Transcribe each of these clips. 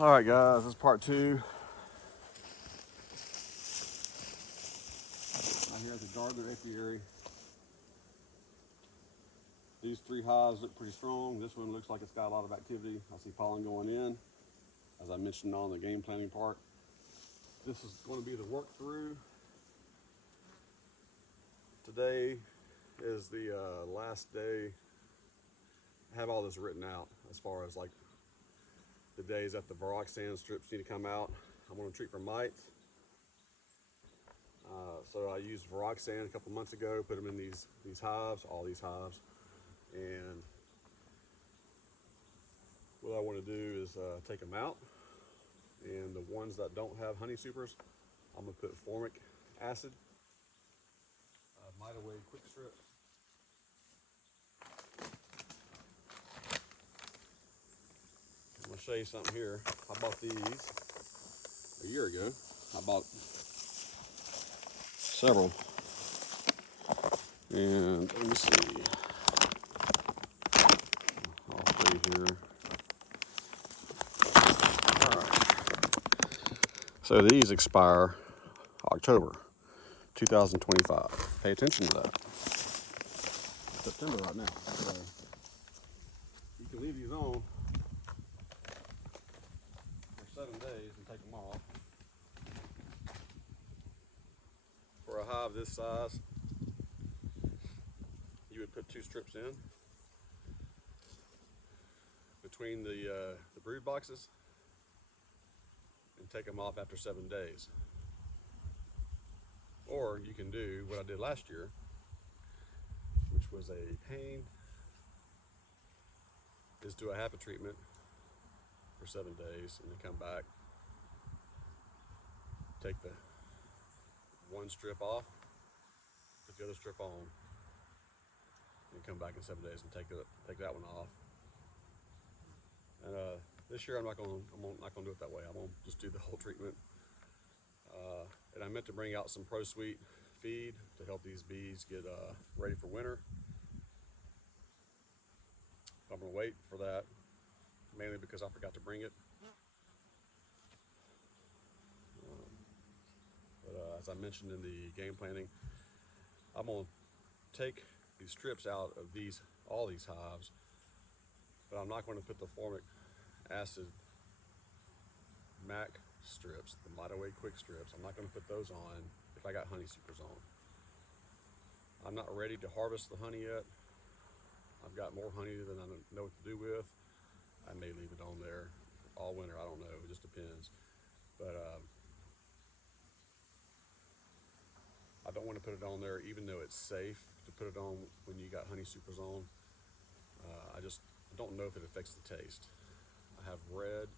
All right, guys, this is part 2. I'm here at the Gardner Apiary. These 3 hives look pretty strong. This one looks like it's got a lot of activity. I see pollen going in, as I mentioned on the game planning part. This is going to be the work through. Today is the last day. I have all this written out as far as like the days that the VarroxSan strips need to come out. I'm going to treat for mites. So I used VarroxSan a couple months ago, put them in these hives, all these hives. And what I want to do is take them out. And the ones that don't have honey supers, I'm going to put Formic Acid, Mite Away Quick Strips. I'm going to show you something here. I bought these a year ago. I bought several. And let me see. I'll show you here. Alright. So these expire October 2025. Pay attention to that. September right now. So you can leave these on for 7 days and take them off. For a hive this size, you would put 2 strips in between the brood boxes and take them off after 7 days. Or you can do what I did last year, which was a pain, is do a half a treatment for 7 days and then come back, take the 1 strip off, put the other strip on, and come back in 7 days and take that one off. And this year I'm not gonna do it that way. I'm gonna just do the whole treatment. And I meant to bring out some Pro Sweet feed to help these bees get ready for winter. I'm gonna wait for that, mainly because I forgot to bring it. But as I mentioned in the game planning, I'm gonna take these strips out of all these hives, but I'm not going to put the Formic Acid MAQS strips, the Mite Away Quick Strips. I'm not going to put those on if I got honey supers on. I'm not ready to harvest the honey yet. I've got more honey than I know what to do with. I may leave it on there all winter. I don't know. It just depends. But I don't want to put it on there, even though it's safe to put it on when you got honey supers on. I don't know if it affects the taste. I have read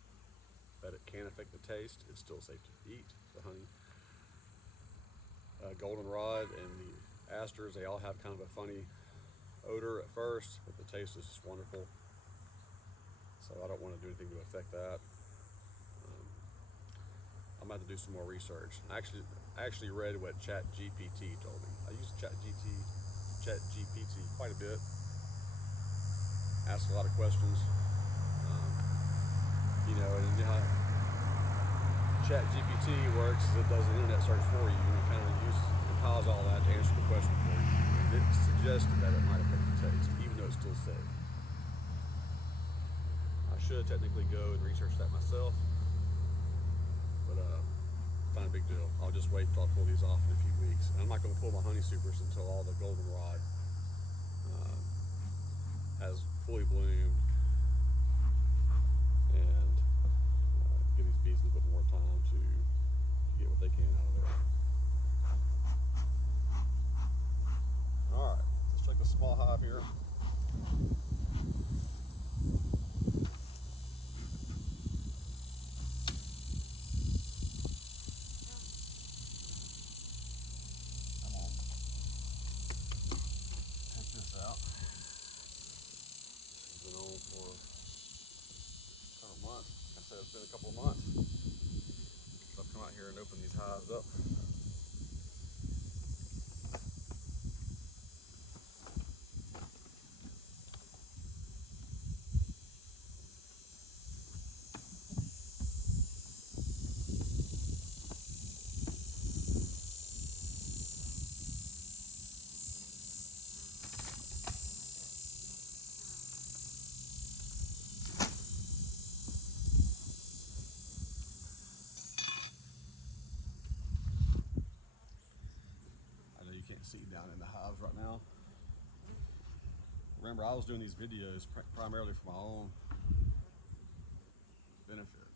that it can affect the taste. It's still safe to eat the honey. Goldenrod and the asters, they all have kind of a funny odor at first, but the taste is just wonderful. So I don't want to do anything to affect that. I'm about to do some more research. I actually read what ChatGPT told me. I use ChatGPT quite a bit. Ask a lot of questions. And ChatGPT works is it does an internet search for you and it kind of compiles all that to answer the question for you. And it suggested that it might affect the taste, even though it's still safe. I should technically go and research that myself, but it's not a big deal. I'll just wait until I pull these off in a few weeks. And I'm not going to pull my honey supers until all the goldenrod has fully bloomed, and give these bees a little bit more time to get what they can out of there. All right, let's check the small hive here. I'm gonna take this out. It's been on for several months. Like I said, it's been a couple of months. So I've come out here and opened these hives up. remember I was doing these videos primarily for my own benefit.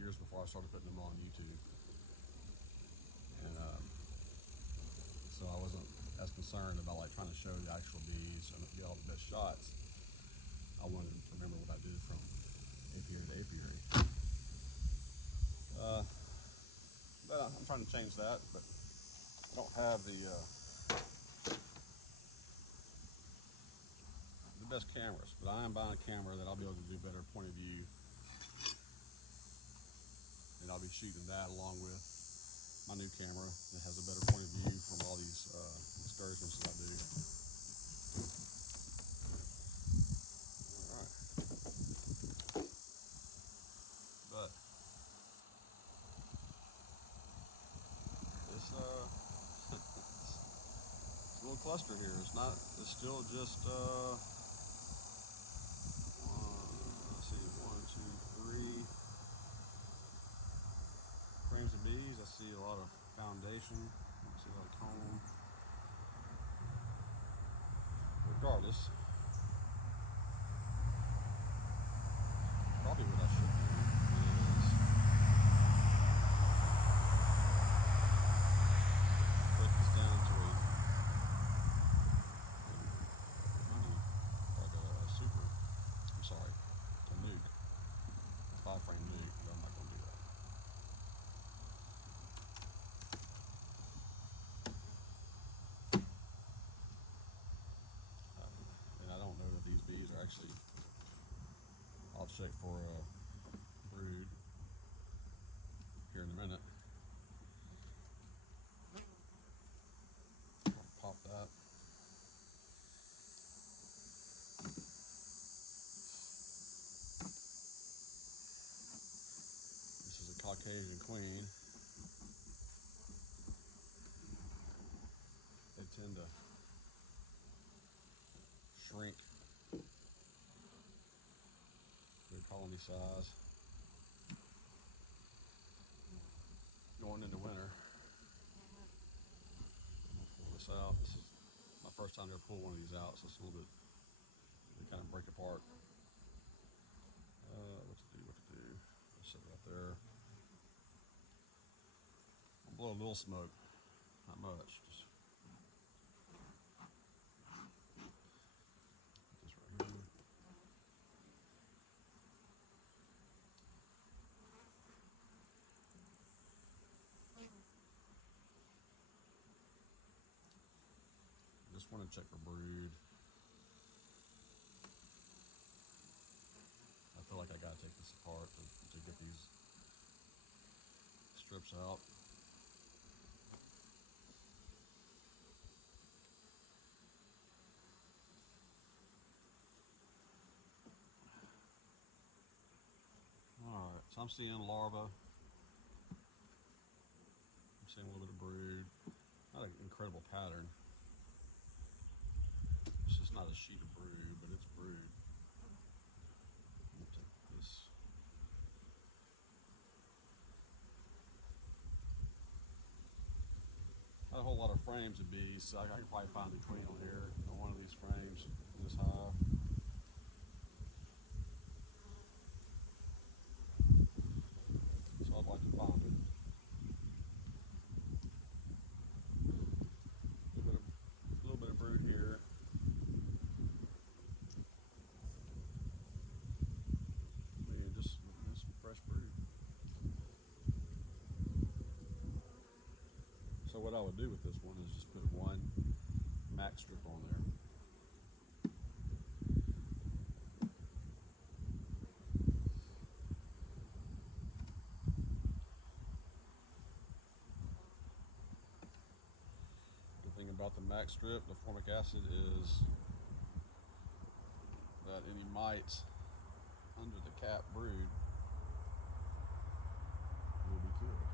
Years before I started putting them on YouTube. And so I wasn't as concerned about like trying to show the actual bees and get all the best shots. I wanted to remember what I did from apiary to apiary. But I'm trying to change that, but I don't have the best cameras, but I am buying a camera that I'll be able to do better point of view, and I'll be shooting that along with my new camera that has a better point of view from all these excursions that I do. All right, but it's it's a little cluster here. It's not. It's still just. Let's see, 1, 2, 3 frames of bees. I see a lot of foundation. I see a lot of comb. Regardless, probably what I should do is break this down to a nuke, 5-frame nuke, but I'm not going to do that. And I don't know if these bees are actually, I'll check for a brood here in a minute. I'll pop that. This is a Caucasian queen. They tend to shrink their colony size going into winter. Pull this out. This is my first time to pull one of these out, so it's a little bit, they kind of break apart. What to do? I'll set it up there. I'll blow a little smoke, not much. Just put this right here. Just want to check for brood. I feel like I gotta take this apart to get these strips out. Alright, so I'm seeing larvae. I'm seeing a little bit of brood. Not an incredible pattern. It's just not a sheet of brood, but it's brood. I'm gonna take this. Not a whole lot of frames of bees, so I can probably find the queen on here on one of these frames in this hive. So I'd like to find it. A little bit of brood here. And just some fresh brood. So what I would do with this one is just put one MAQS strip on there. The thing about the MAQS strip, the formic acid, is that any mites under the cap brood will be killed.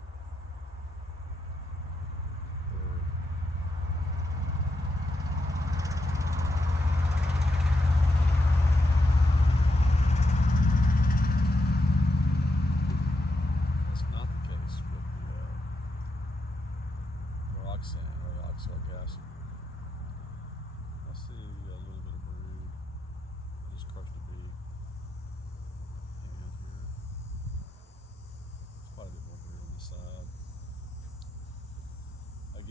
VarroxSan, or Oxalic acid.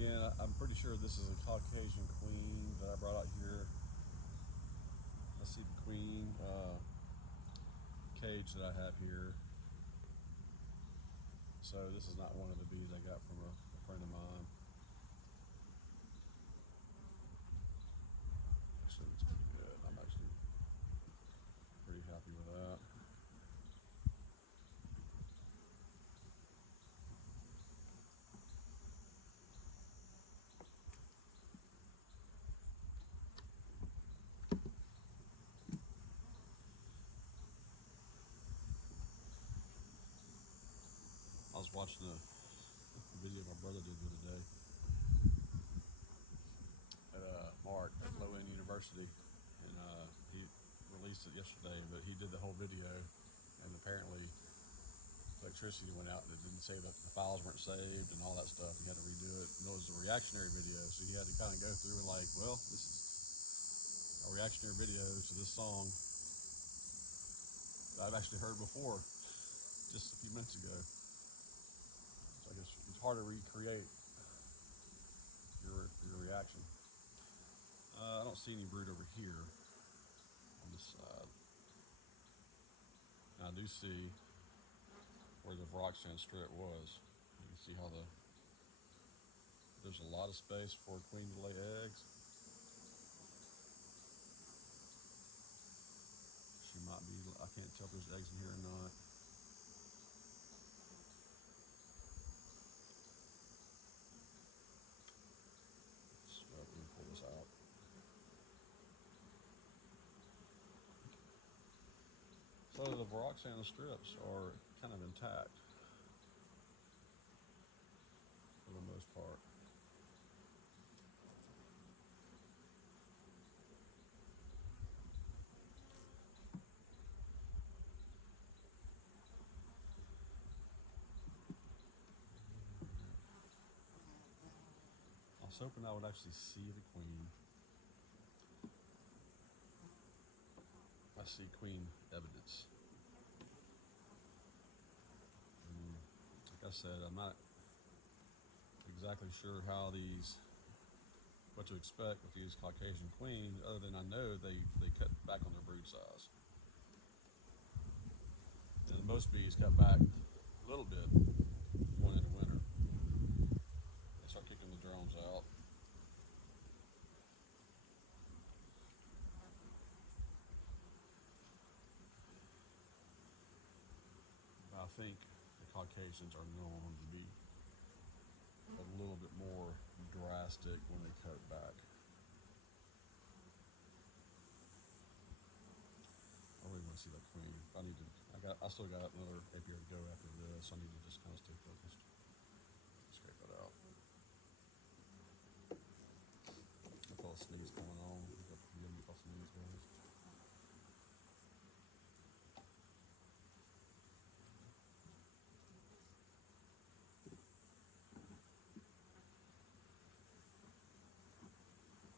Again, I'm pretty sure this is a Caucasian queen that I brought out here. I see the queen cage that I have here. So this is not one of the bees I got from a friend of mine. Actually, it's pretty good. I'm actually pretty happy with that. I was watching a video my brother did the other day at Mark at Low-End University, and he released it yesterday, but he did the whole video, and apparently electricity went out and it didn't say that the files weren't saved and all that stuff. He had to redo it. And it was a reactionary video, so he had to kind of go through and like, well, this is a reactionary video to this song that I've actually heard before just a few minutes ago. So I guess it's hard to recreate your reaction. I don't see any brood over here on this side. And I do see where the VarroxSan strip was. You can see how there's a lot of space for a queen to lay eggs. She might be, I can't tell if there's eggs in here or not. So let me pull this out. So the VarroxSan strips are kind of intact for the most part. I was hoping I would actually see the queen. I see queen evidence. Like I said, I'm not exactly sure what to expect with these Caucasian queens, other than I know they cut back on their brood size. And most bees cut back a little bit going into winter. They start kicking the drones out. I think the Caucasians are known to be a little bit more drastic when they cut back. I really want to see that queen. I still got another apiary to go after this. I need to just kind of stay focused. Scrape that out. I felt a sneeze going on. Forgive me if I sneeze, guys.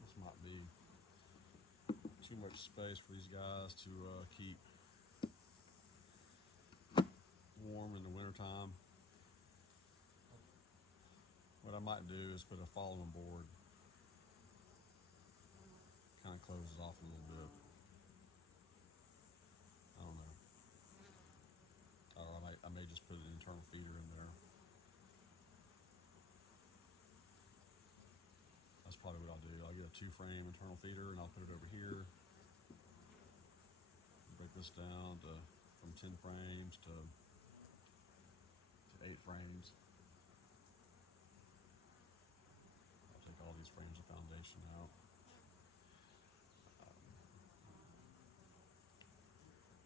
This might be too much space for these guys to keep warm in the wintertime. What I might do is put a following board, kind of close it off a little bit. I don't know. Or I may just put an internal feeder in there. That's probably what I'll do. I'll get a 2-frame internal feeder and I'll put it over here. Break this down from 10 frames to 8 frames. I'll take all these frames of foundation out.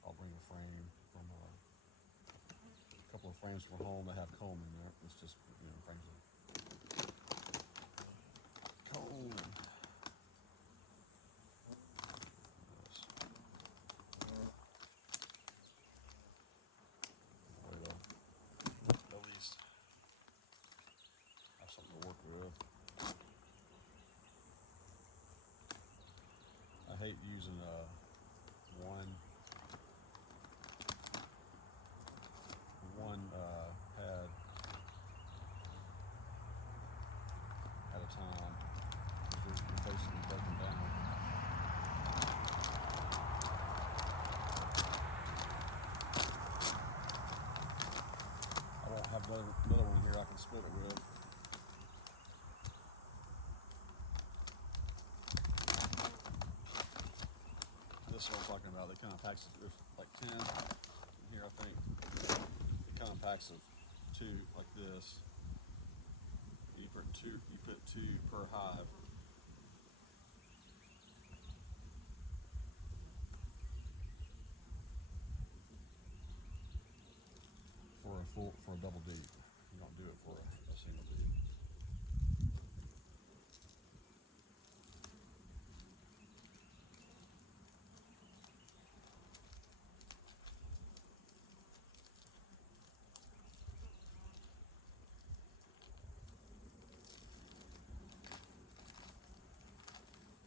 I'll bring a frame from a couple of frames from home that have comb in there. It's just, frames of comb. At least have something to work with. I hate using one pad This is what I'm talking about. They kind of packs it with like 10 here, I think. It kind of packs of 2 like this. You put two per hive. For a double deep. You don't do it for a single deep.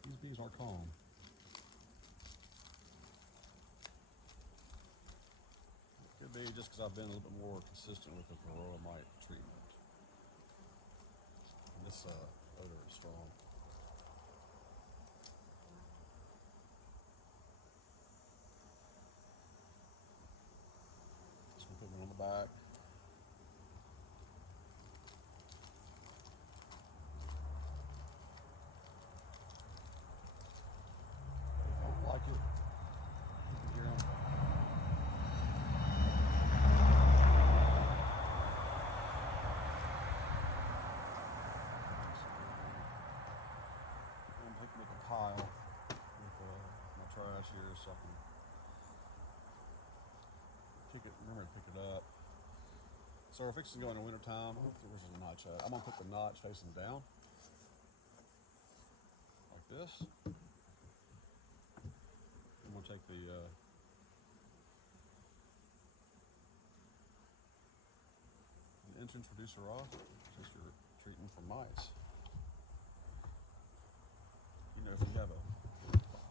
These bees are calm. Could be just because I've been a little bit more consistent with the varroa mite treatment. And this odor is strong. Just gonna put one on the back. If you don't like it, you can hear them. I'm picking up a pile with my trash here so I can remember to pick it up. So we're fixing to go in the winter time. Where's the notch at? I'm gonna put the notch facing down, like this. I'm gonna take the entrance reducer off, since you're treating for mites. You know, if you have a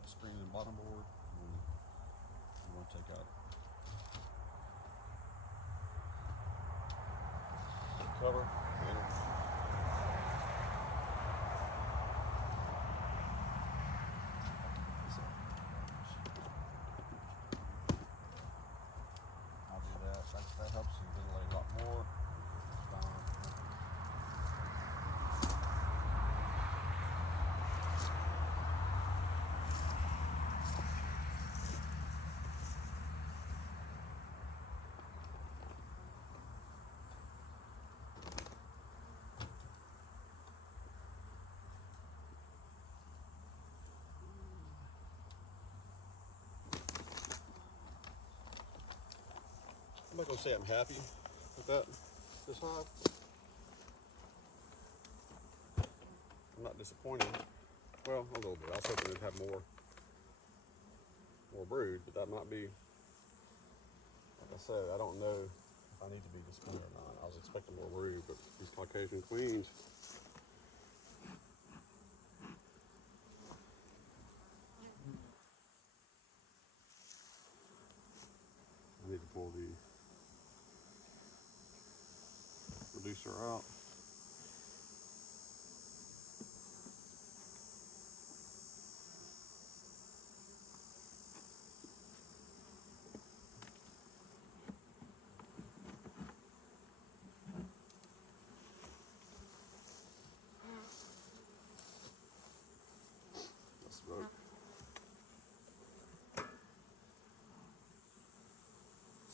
screen and bottom board, you want to take out the cover. I'll do that. That helps you ventilate a lot more. I'm not gonna say I'm happy with this hive. I'm not disappointed. Well, a little bit. I was hoping it'd have more brood, but that might be, like I said, I don't know if I need to be disappointed or not. I was expecting more brood, but these Caucasian queens, I need to pull the reducer out. That's about it.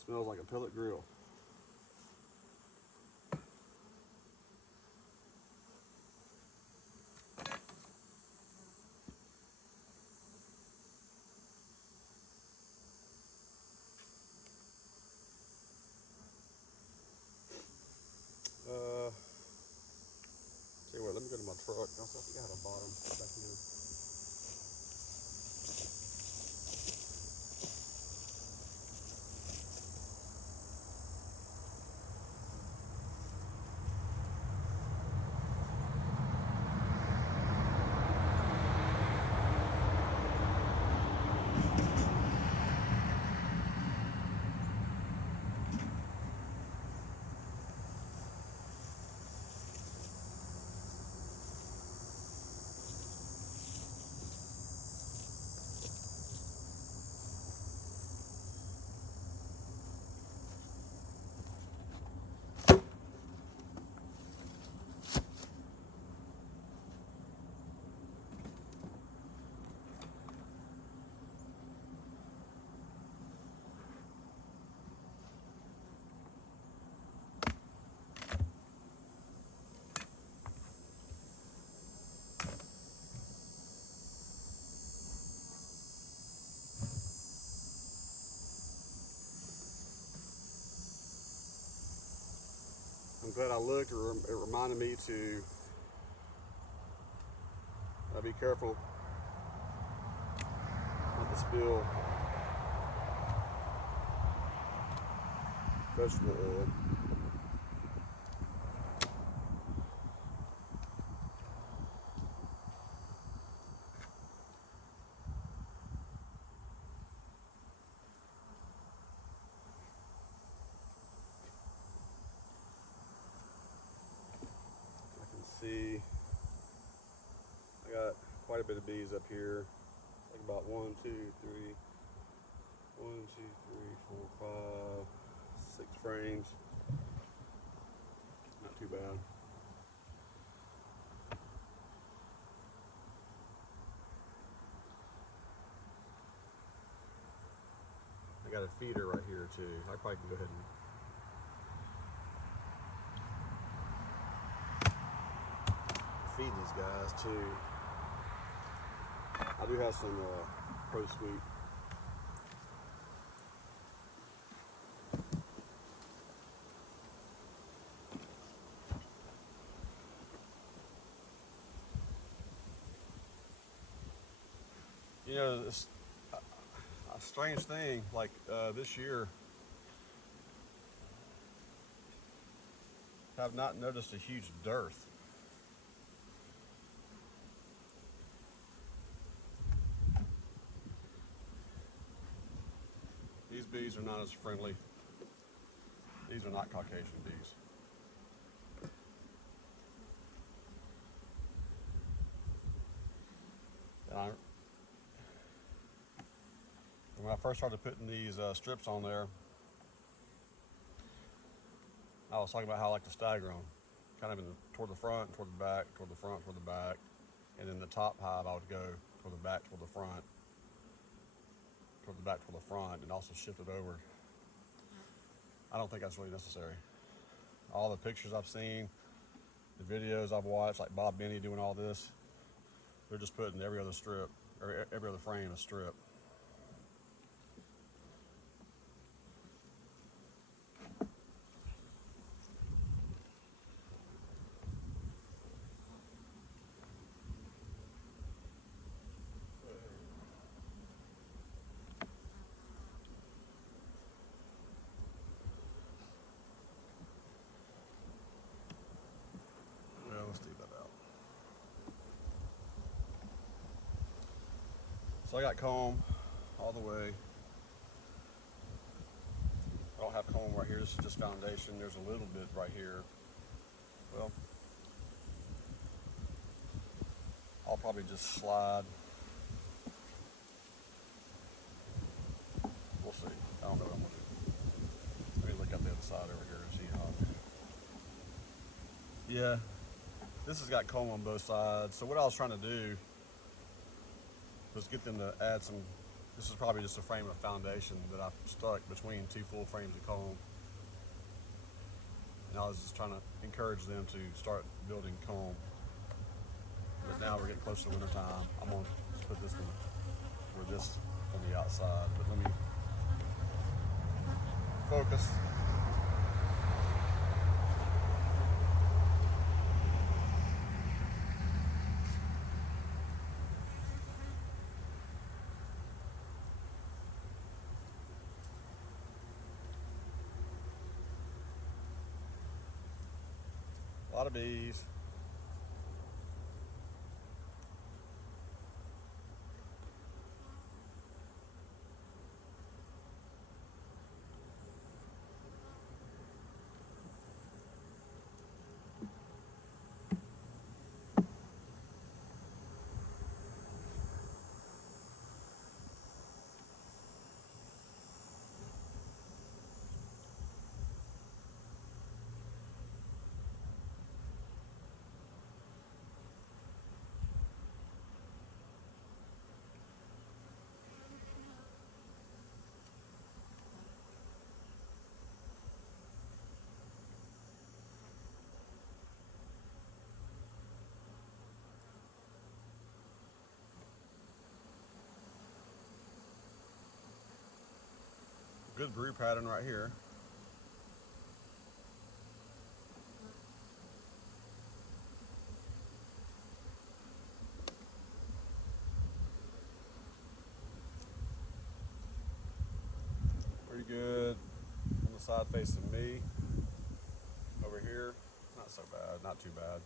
Smells like a pellet grill. Tell you what, let me go to my truck. I think I had a bottom back here. glad I looked. It reminded me to be careful not to spill vegetable oil. See, I got quite a bit of bees up here, like about 1, 2, 3, 4, 5, 6 frames. Not too bad. I got a feeder right here too. I probably can go ahead and feed these guys too. I do have some Pro Sweet. You know, it's a strange thing, like this year, have not noticed a huge dearth. These bees are not as friendly. These are not Caucasian bees. And when I first started putting these strips on there, I was talking about how I like to stagger them, kind of toward the front, toward the back, toward the front, toward the back, and then the top hive I would go toward the back, toward the front, toward the back, toward the front, and also shift it over. I don't think that's really necessary. All the pictures I've seen, the videos I've watched, like Bob Benny doing all this, they're just putting every other strip, or every other frame a strip. Well, let's take that out. So I got comb all the way. I don't have comb right here. This is just foundation. There's a little bit right here. Well, I'll probably just slide. We'll see. I don't know what I'm gonna do. Let me look at the other side over here and see how. Yeah, this has got comb on both sides. So what I was trying to do was get them to add some. This is probably just a frame of foundation that I stuck between 2 full frames of comb. And I was just trying to encourage them to start building comb. But now we're getting close to winter time. I'm gonna put this one where this on the outside. But let me focus. A lot of bees. Good brew pattern right here. side facing me. Over here, not so bad, not too bad.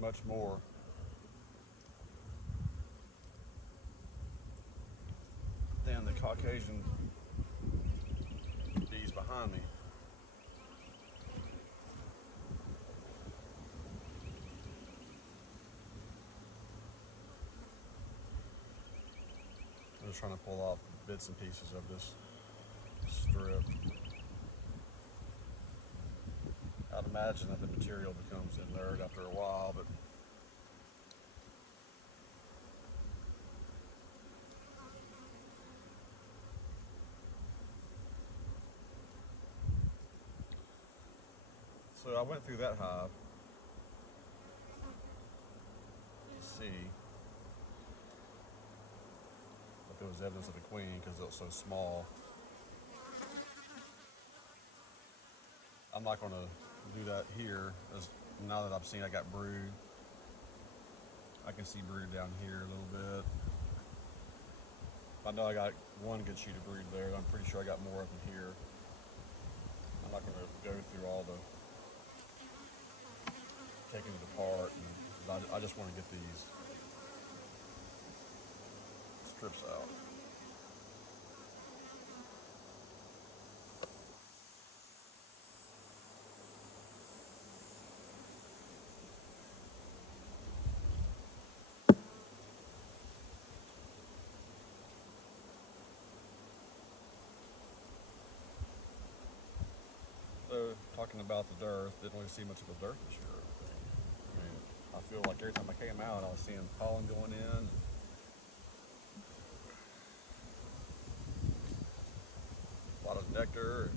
Much more. Than the Caucasian bees behind me. I'm just trying to pull off bits and pieces of this strip. I'd imagine that the material becomes inert after a while, but so I went through that hive to see if there was evidence of the queen because it was so small. I'm not going to do that here, as now that I've seen I got brood. I can see brood down here a little bit. I know I got one good sheet of brood there. I'm pretty sure I got more of them here. I'm not going to go through all the taking it apart. And I just want to get these strips out. So, talking about the dearth, didn't really see much of a dearth this year. I mean, I feel like every time I came out, I was seeing pollen going in. A lot of nectar.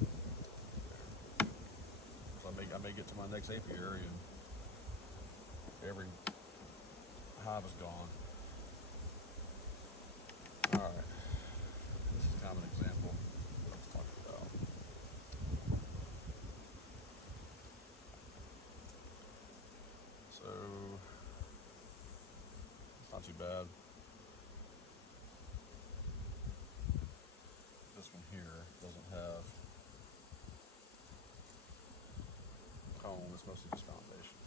So I may get to my next apiary and every hive is gone. Alright, this is kind of an example of what I was talking about. So, it's not too bad. This one here doesn't have comb, it's mostly just foundation.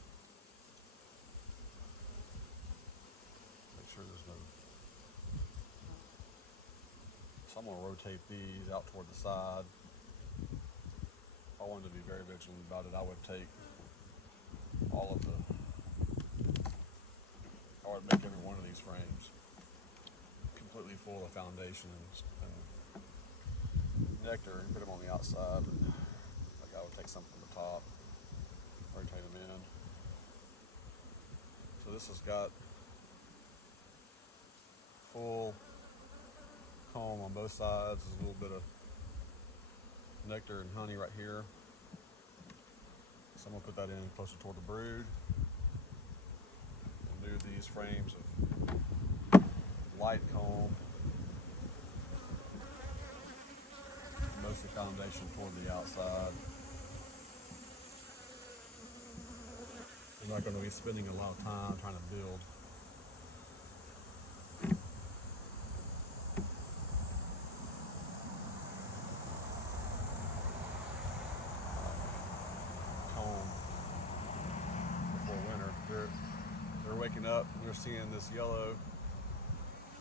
Make sure there's no. So I'm going to rotate these out toward the side. If I wanted to be very vigilant about it, I would take all of the, I would make every one of these frames completely full of foundation and nectar and put them on the outside. Like I would take some from the top, rotate them in. So this has got full comb on both sides. There's a little bit of nectar and honey right here. So I'm gonna put that in closer toward the brood. We'll do these frames of light comb, mostly foundation toward the outside. I'm not going to be spending a lot of time trying to build. Comb before winter. They're waking up and they're seeing this yellow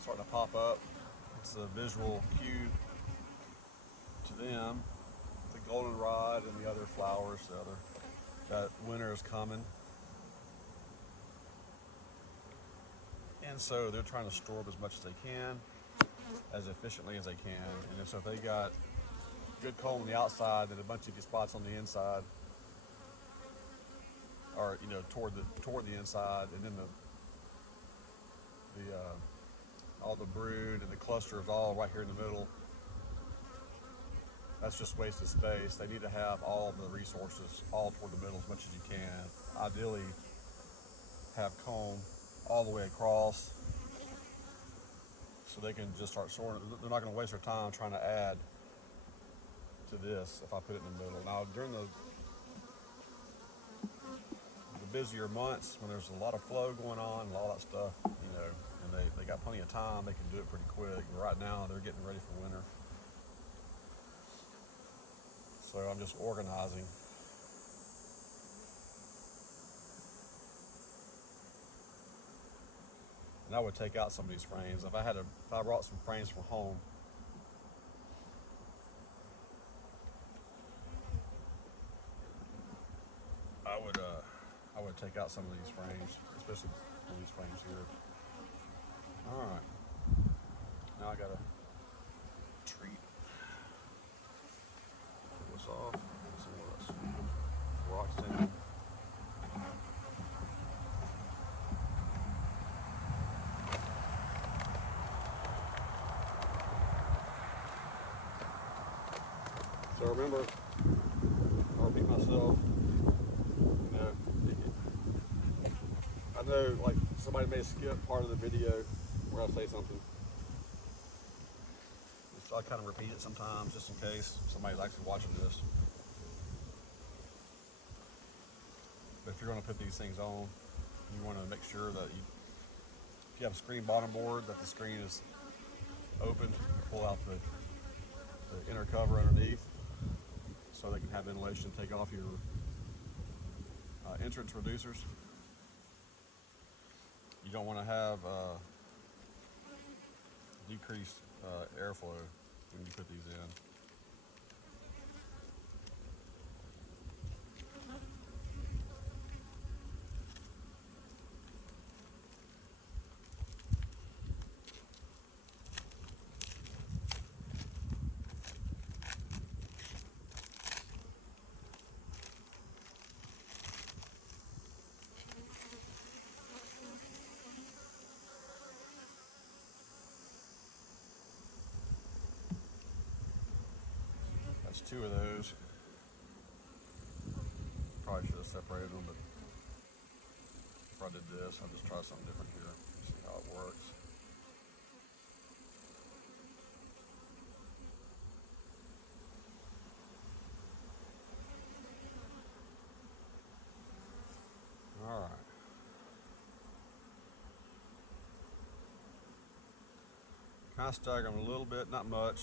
starting to pop up. It's a visual cue to them. The goldenrod and the other flowers, that winter is coming. And so they're trying to store up as much as they can, as efficiently as they can. And so if they got good comb on the outside and a bunch of spots on the inside, or toward the inside, and then all the brood and the cluster is all right here in the middle, that's just wasted space. They need to have all of the resources all toward the middle as much as you can. Ideally, have comb all the way across so they can just start sorting. They're not going to waste their time trying to add to this if I put it in the middle. Now during the busier months when there's a lot of flow going on and all that stuff, you know, and they got plenty of time, they can do it pretty quick. But right now they're getting ready for winter. So I'm just organizing. And I would take out some of these frames. If I brought some frames from home, I would take out some of these frames, especially these frames here. All right, now I got a treat. Put this off. Some more VarroxSan. So remember, I'll repeat myself. You know, I know like somebody may skip part of the video where I say something. So I kind of repeat it sometimes just in case somebody's actually watching this. But if you're going to put these things on, you want to make sure that if you have a screen bottom board, that the screen is open. Pull out the inner cover underneath so they can have ventilation. Take off your entrance reducers. You don't want to have decreased airflow when you put these in. That's 2 of those. Probably should have separated them, but if I did this, I'll just try something different here. See how it works. All right. Kind of stagger them a little bit, not much.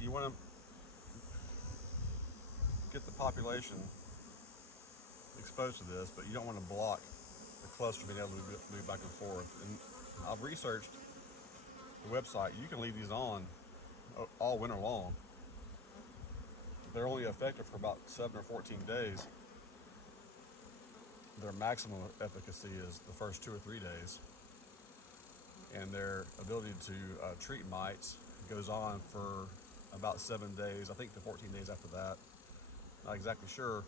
You want to get the population exposed to this, but you don't want to block the cluster being able to move back and forth. And I've researched the website. You can leave these on all winter long. They're only effective for about 7 or 14 days. Their maximum efficacy is the first 2 or 3 days. And their ability to treat mites goes on for about 7 days, I think to 14 days after that. Not exactly sure.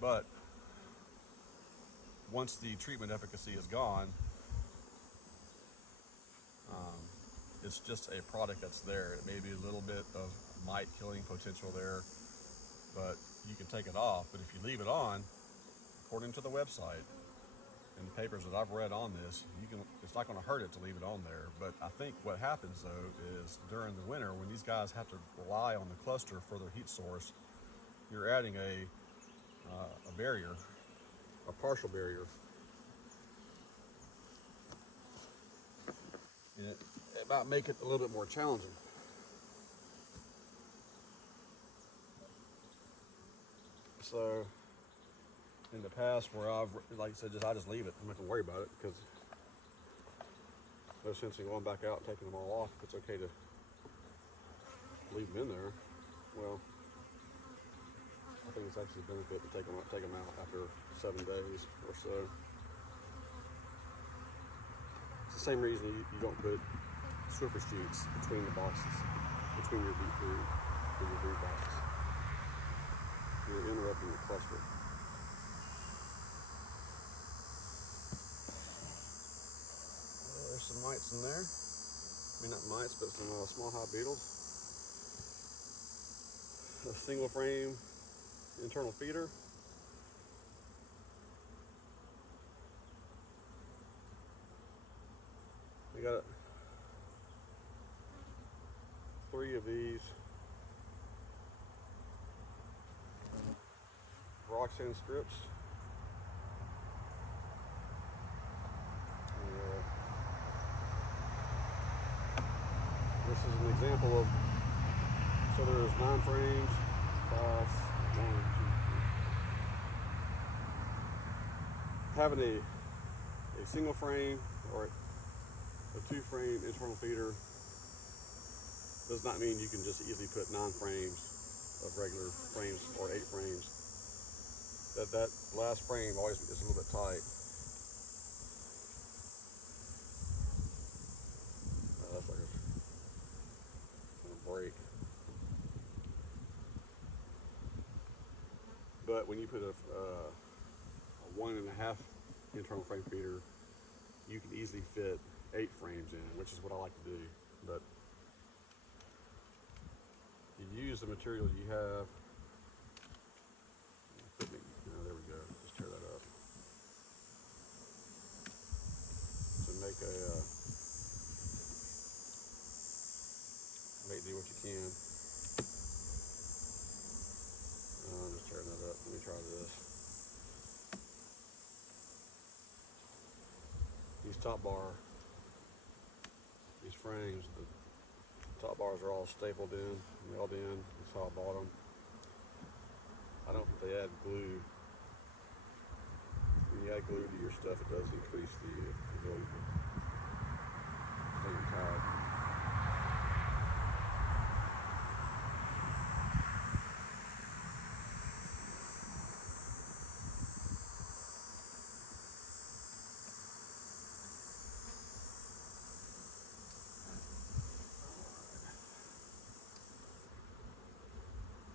But once the treatment efficacy is gone, it's just a product that's there. It may be a little bit of mite killing potential there, but you can take it off. But if you leave it on, according to the website and the papers that I've read on this, it's not going to hurt it to leave it on there. But I think what happens though is during the winter, when these guys have to rely on the cluster for their heat source, you're adding a barrier, a partial barrier. And it might make it a little bit more challenging. So in the past where I've, like I said, I just leave it. I'm not gonna worry about it because no sense in going back out and taking them all off if it's okay to leave them in there. Well, I think it's actually a benefit to take them out after 7 days or so. It's the same reason you don't put Swiffer sheets between the boxes, between your beet food and your brood box. You're interrupting the cluster. There's some mites in there. I mean, not mites, but some small hive beetles. A single frame internal feeder. We got of these VarroxSan strips. This is an example of, so there's 9 frames, 5, 1, 2, 3. Having a single frame or a 2-frame internal feeder does not mean you can just easily put 9 frames of regular frames or 8 frames. That last frame always is a little bit tight. That's like it's gonna break. But when you put a 1.5 internal frame feeder, you can easily fit 8 frames in, which is what I like to do. But you use the material you have. Oh, there we go. Just tear that up. To make do what you can. I'm just tearing that up. Let me try this. These frames, the top bars are all stapled in, nailed in. That's how I bought them. I don't think they add glue. When you add glue to your stuff, it does increase the ability to stay tight.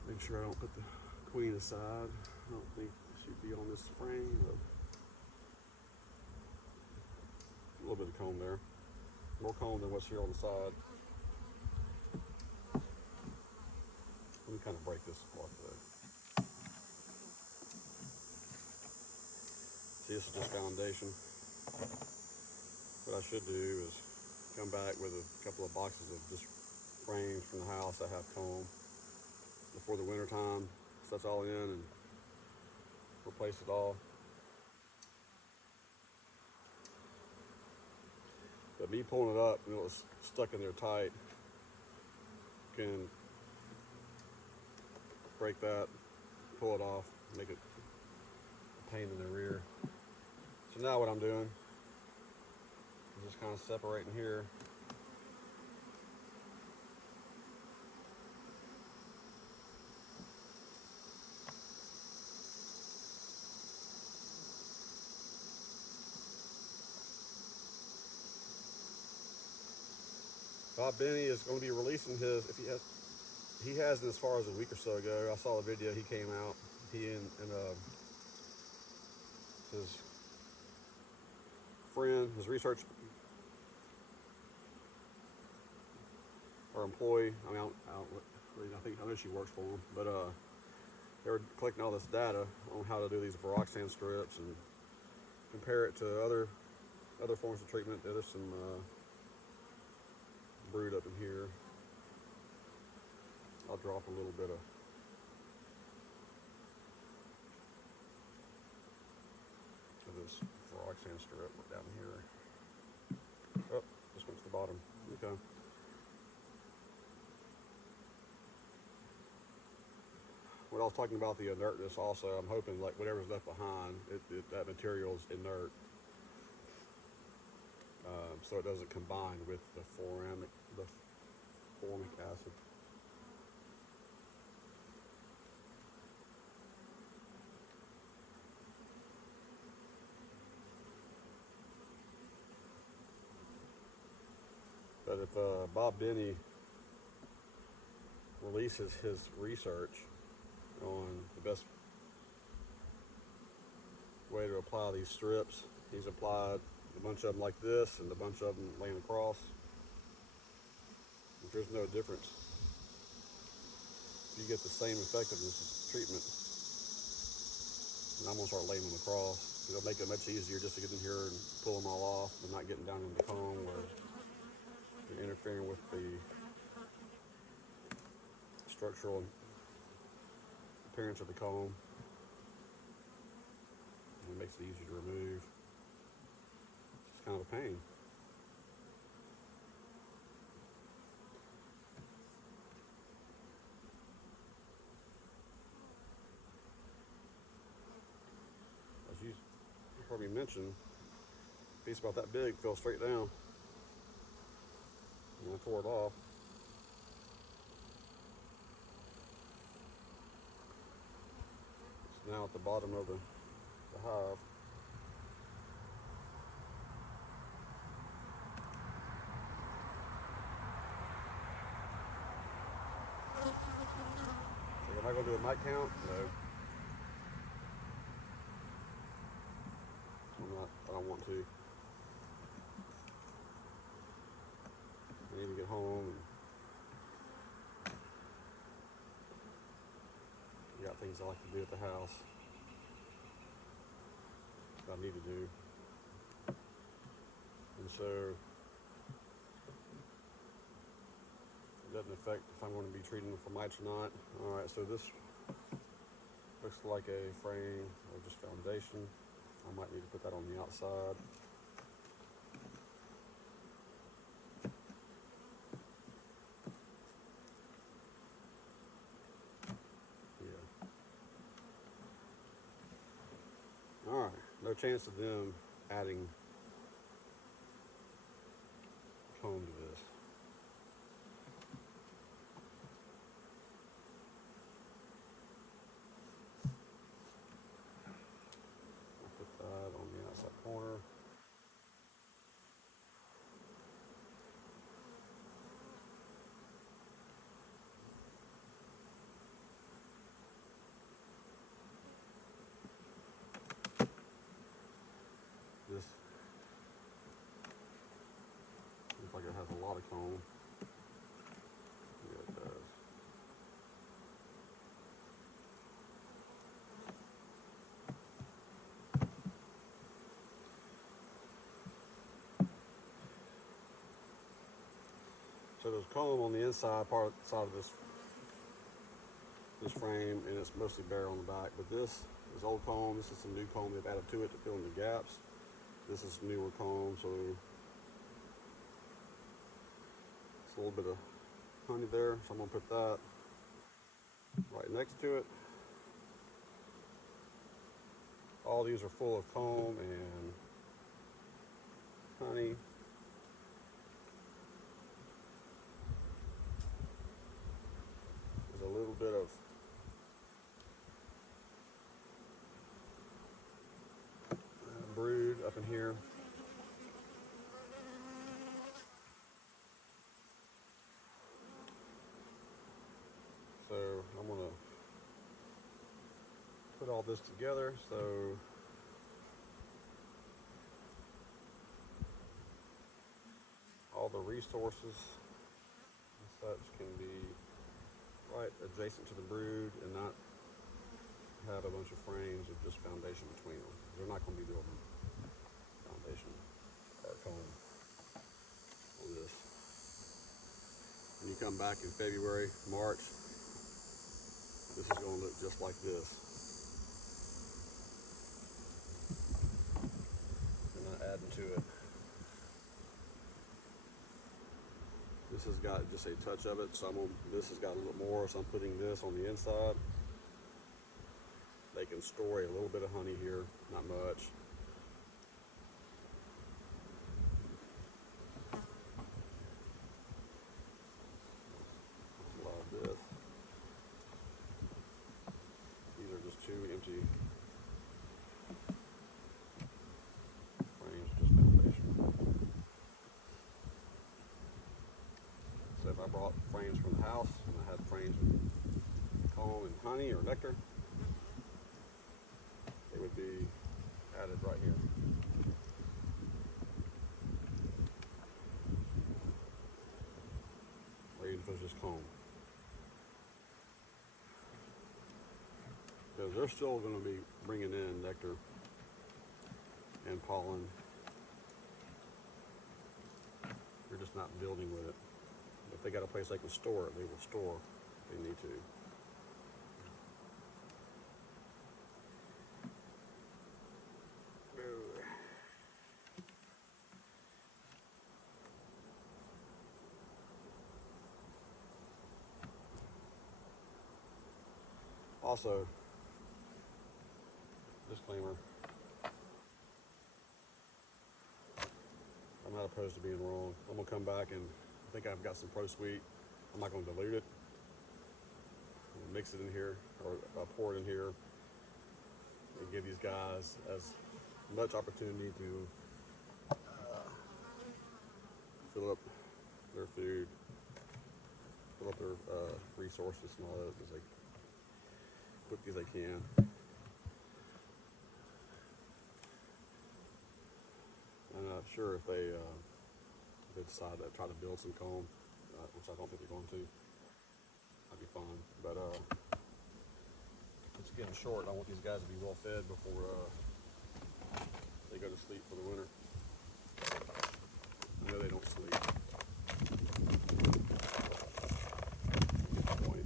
Make sure I don't put the queen aside. I don't think it should be on this frame. But a little bit of comb there. More comb than what's here on the side. Let me kind of break this apart though. See, this is just foundation. What I should do is come back with a couple of boxes of just frames from the house I have comb before the winter time, so that's all in, and replace it all. But me pulling it up, and it was stuck in there tight, can break that, pull it off, make it a pain in the rear. So now what I'm doing is just kind of separating here. Bob Benny is going to be releasing his, if he hasn't as far as a week or so ago. I saw a video, he came out, he and his friend, his research or employee, I mean, I know she works for him, but they were collecting all this data on how to do these VarroxSan strips and compare it to other forms of treatment. There's some brood up in here. I'll drop a little bit of this VarroxSan strip down here. Oh, just went to the bottom. Okay. When I was talking about the inertness also, I'm hoping like whatever's left behind, that material is inert. So it doesn't combine with the formic acid. But if Bob Benny releases his research on the best way to apply these strips, he's applied a bunch of them like this and a bunch of them laying across. If there's no difference, you get the same effectiveness of treatment. And I'm going to start laying them across. It'll make it much easier just to get in here and pull them all off and not getting down in the comb where you're interfering with the structural appearance of the comb. It makes it easier to remove. It's kind of a pain. As you probably mentioned, a piece about that big fell straight down. And I tore it off. It's now at the bottom of the hive. So am I going to do a mite count? No. I'm not. I don't want to. I need to get home and got things I like to do at the house that I need to do. And so it doesn't affect if I'm going to be treating them for mites or not. Alright, so this looks like a frame or just foundation. I might need to put that on the outside. Alright, no chance of them adding comb to this. I'll put that on the outside corner. This looks like it has a lot of comb. Yeah, it does. So there's comb on the inside side of this frame, and it's mostly bare on the back. But this is old comb. This is some new comb they've added to it to fill in the gaps. This is newer comb, so it's a little bit of honey there. So I'm gonna put that right next to it. All these are full of comb and honey. There's a little bit of brood up in here. So I'm gonna put all this together so all the resources and such can be right adjacent to the brood and not have a bunch of frames of just foundation between them. They're not going to be building foundation or comb on this. When you come back in February, March, this is going to look just like this. They're not adding to it. This has got just a touch of it, so this has got a little more, so I'm putting this on the inside. They can store a little bit of honey here, not much. That's a lot of this. These are just two empty frames, just foundation. So if I brought frames from the house and I had frames with comb and honey or nectar, they would be added right here. Or even if it was just comb. Because they're still going to be bringing in nectar and pollen. They're just not building with it. If they got a place they can store it, they will store if they need to. Also, disclaimer, I'm not opposed to being wrong. I'm gonna come back and I think I've got some Pro Sweet. I'm not gonna dilute it. I'm gonna mix it in here, or pour it in here, and give these guys as much opportunity to fill up their food, fill up their resources and all that as quickly as they can. I'm not sure if they decide to try to build some comb, which I don't think they're going to. I'd be fine, but it's getting short. I want these guys to be well fed before they go to sleep for the winter. I know they don't sleep. Get the point.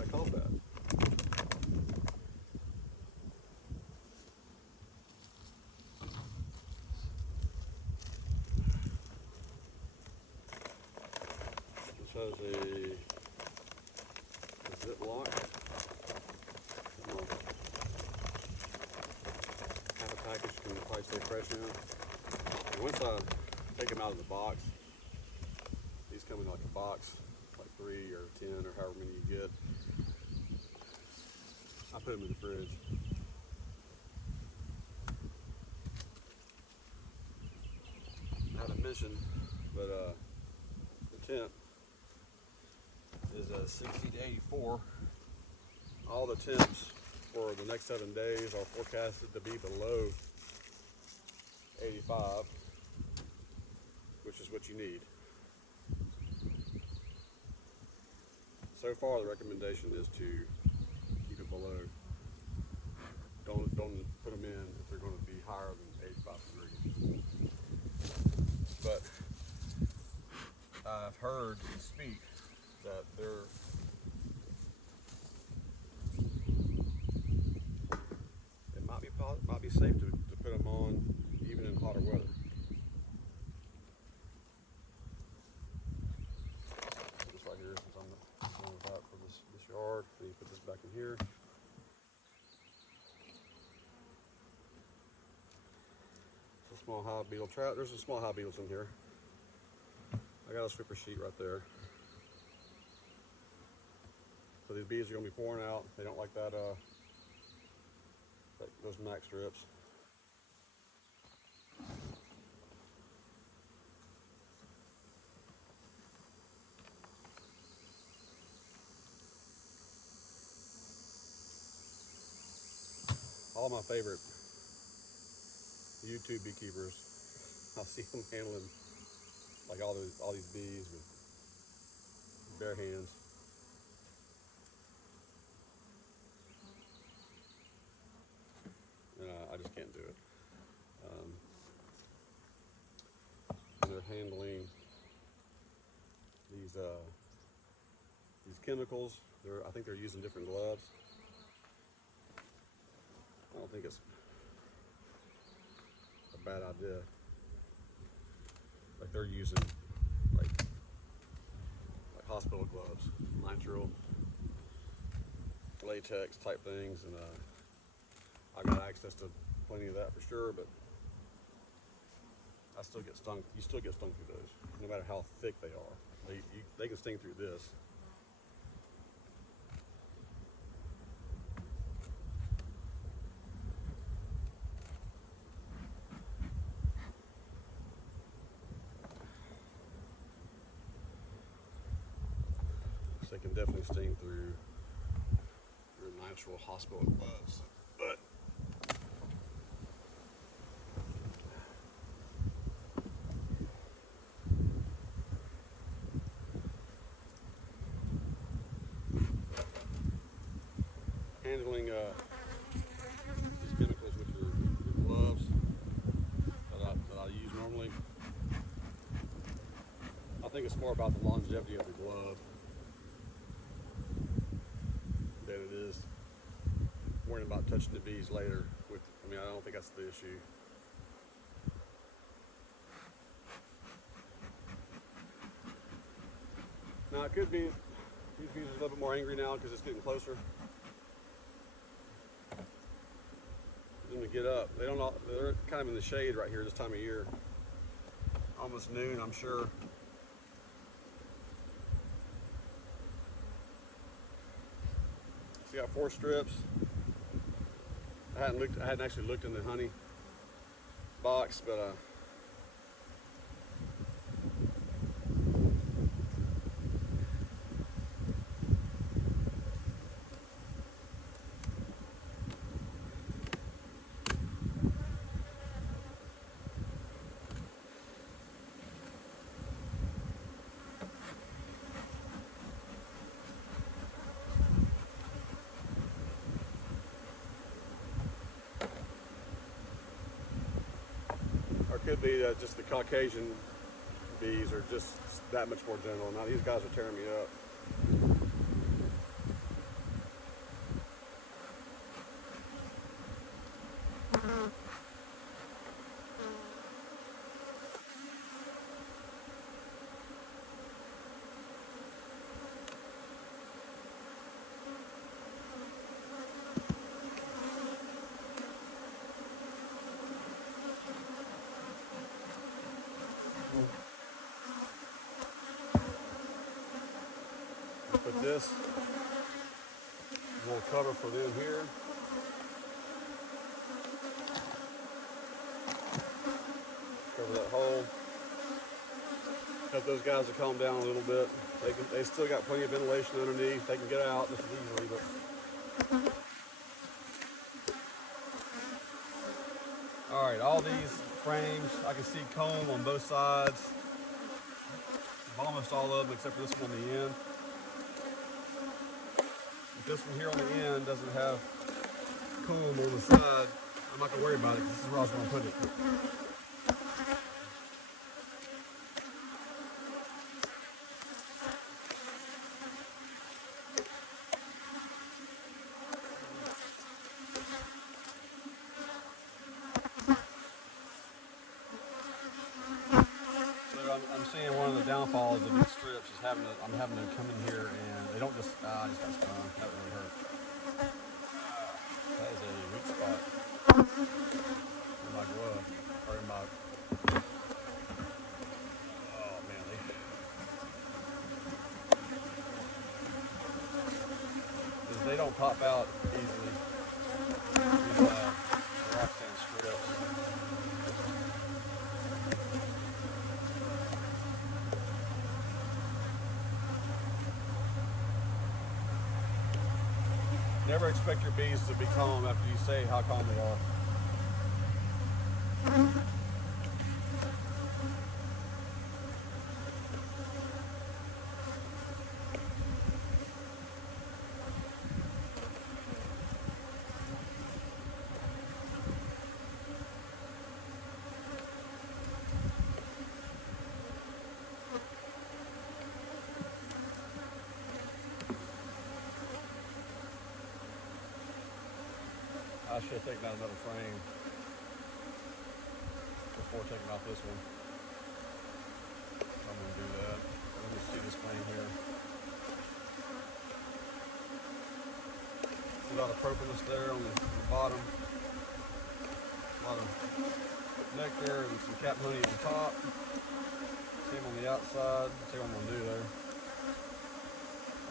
I called that. This has a Ziploc. Half a package can probably stay fresh in. And once I take them out of the box, these come in like a box, like 3 or 10 or however many you get. I put them in the fridge. I haven't mentioned, but the temp is 60 to 84. All the temps for the next 7 days are forecasted to be below 85, which is what you need. So far, the recommendation is to keep it below. Don't put them in if they're going to be higher than 85 degrees. But I've heard speak that might be safe to put them on even in hotter weather. So this right here, since I'm going with that for this yard, I need to put this back in here. It's a small hive beetle trap. There's some small hive beetles in here. I got a sweeper sheet right there. So these bees are going to be pouring out. They don't like that, those MAQS strips. All my favorite YouTube beekeepers, I see them handling like all these bees with bare hands. And I just can't do it. And they're handling these chemicals. I think they're using different gloves. I don't think it's a bad idea. Like they're using like hospital gloves, nitrile, latex type things, and I got access to plenty of that for sure, but I still get stung. You still get stung through those, no matter how thick they are. They can sting through this. So they can definitely sting through your nitrile hospital gloves. But handling these chemicals with your gloves that I use normally, I think it's more about the longevity of the glove than it is worrying about touching the bees later. I don't think that's the issue. Now it could be these bees are a little bit more angry now because it's getting closer. For them to get up. They don't. They're kind of in the shade right here this time of year. Almost noon, I'm sure. So you got 4 strips. I hadn't actually looked in the honey box, but or could be just the Caucasian bees are just that much more gentle. Now these guys are tearing me up. Put this little cover for them here. Cover that hole. Help those guys to calm down a little bit. They still got plenty of ventilation underneath. They can get out just as easily, but all right, all these frames, I can see comb on both sides. Almost all of them except for this one on the end. If this one here on the end doesn't have comb on the side, I'm not going to worry about it because this is where I was going to put it. I'm seeing one of the downfalls of these strips is I'm having to come in here and they don't just, I just got stung. That really hurt. That is a weak spot in my glove, or in my, oh man, they don't pop out easily. These VarroxSan strips. Never expect your bees to be calm after you say how calm they are. I should have taken out another frame before taking off this one. I'm going to do that. Let me see this frame here. A lot of propolis there on the bottom. A lot of nectar and some cap honey on top. Same on the outside. See what I'm going to do there.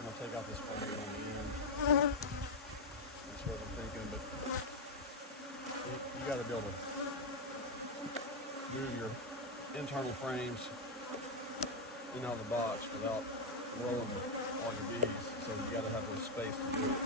I'm going to take out this frame on the end. That's what I'm thinking, but you got to be able to move your internal frames in and out of the box without rolling all your bees. So you got to have the space to do it.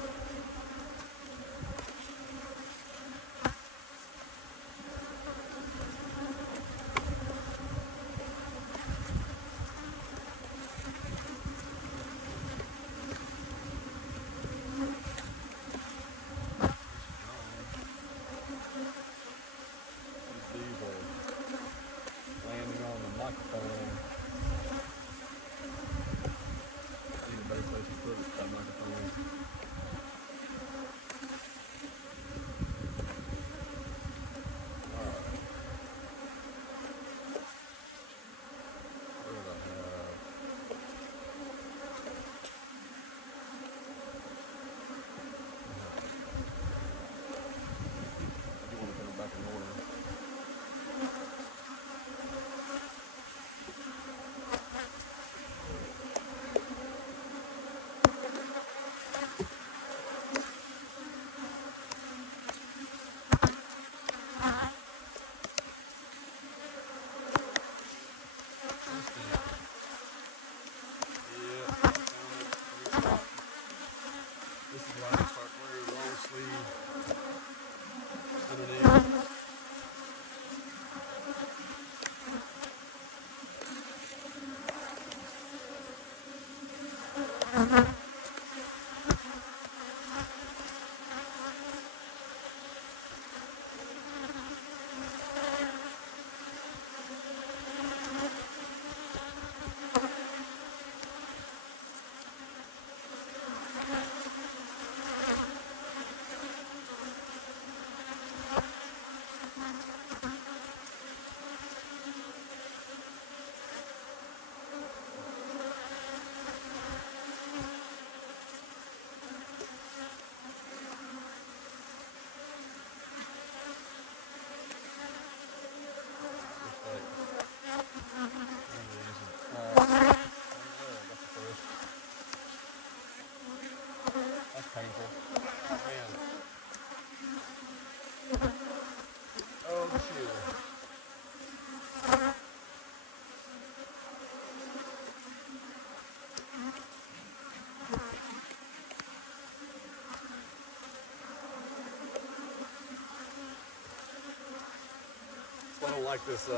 I don't like this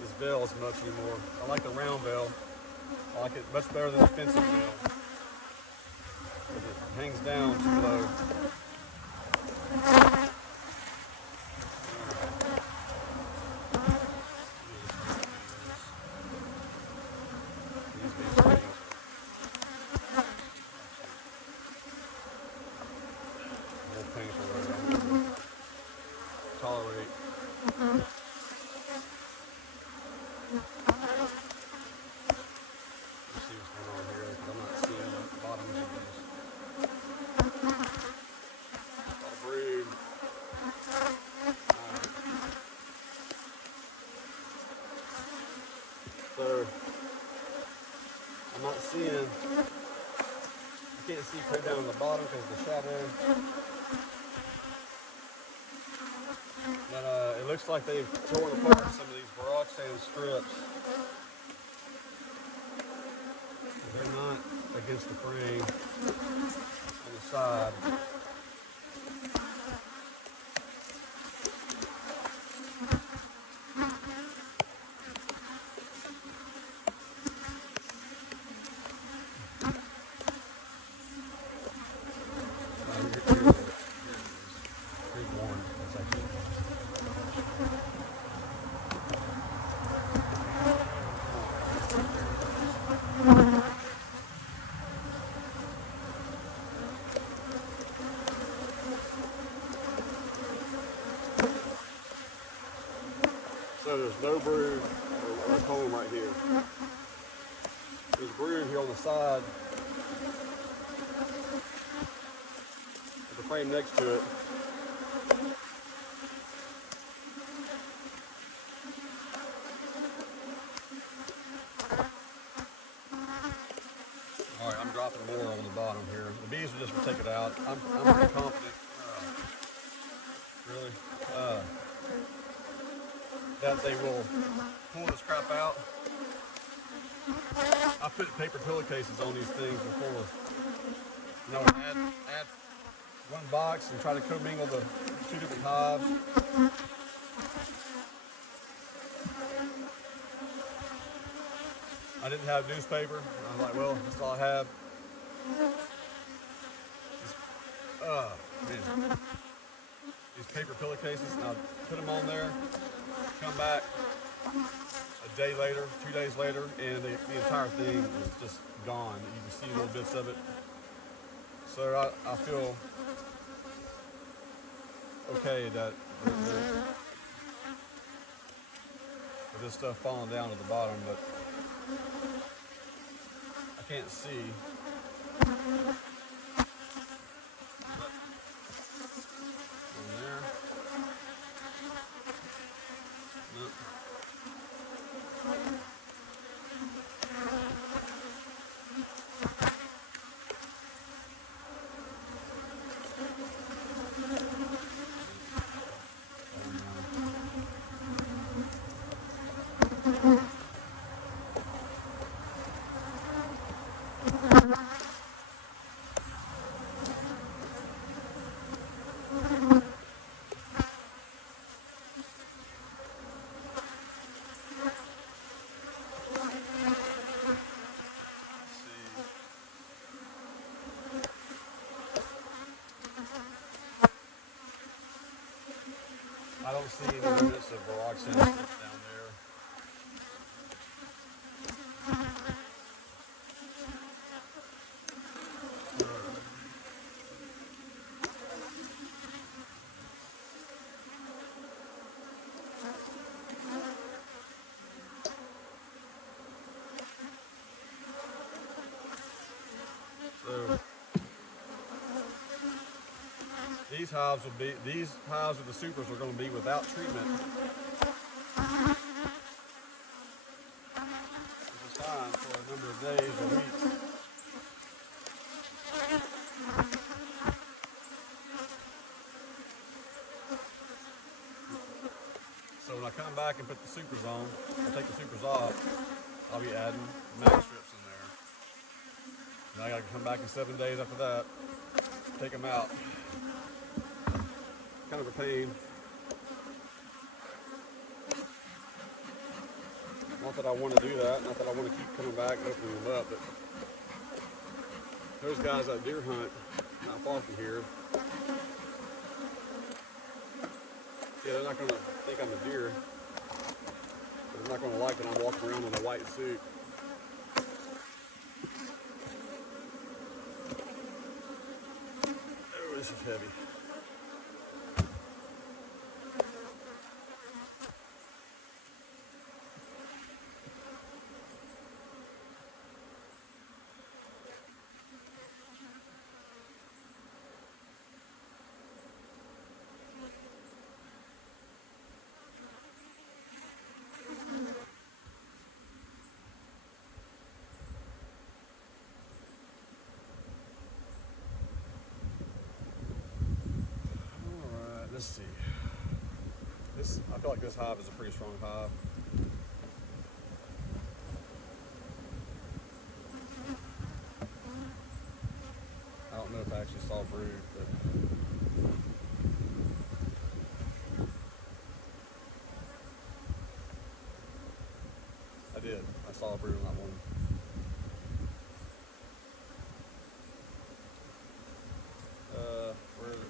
this veil as much anymore. I like the round veil. I like it much better than the fencing veil. But it hangs down too low. Tolerate. Let's see what's going on here because I'm not seeing the bottoms of these. All brood. So I'm not seeing. I can't see clear down on the bottom because of the shadow. But it looks like they've torn apart some of these VarroxSan strips. They're not against the frame on the side. Here's one. That's actually. So there's no brood or comb right here. There's brood here on the side with the frame next to it. All right, I'm dropping more on the bottom here. The bees will just take it out. I'm pretty confident. Really. That they will pull this crap out. I put paper pillowcases on these things before. You know, add one box and try to commingle the two different hives. I didn't have newspaper. I was like, well, that's all I have. Man. These paper pillowcases, and I'll put them on there, come back a day later, 2 days later, and the entire thing is just gone. You can see little bits of it. So I feel okay that with this stuff falling down to the bottom, but I can't see. I don't see any units of VarroxSan down there. So these hives with the supers are going to be without treatment. Which is fine for a number of days or weeks. So when I come back and put the supers on, I'll take the supers off, I'll be adding MAQS strips in there. Then I got to come back in 7 days after that, take them out. kind of a pain. Not that I want to do that, not that I want to keep coming back and opening them up, but those guys that deer hunt not far from here, yeah, they're not going to think I'm a deer, but they're not going to like that I'm walking around in a white suit. Oh, this is heavy. Let's see. I feel like this hive is a pretty strong hive. I don't know if I actually saw brood, but I did. I saw a brood on that one. Where is it?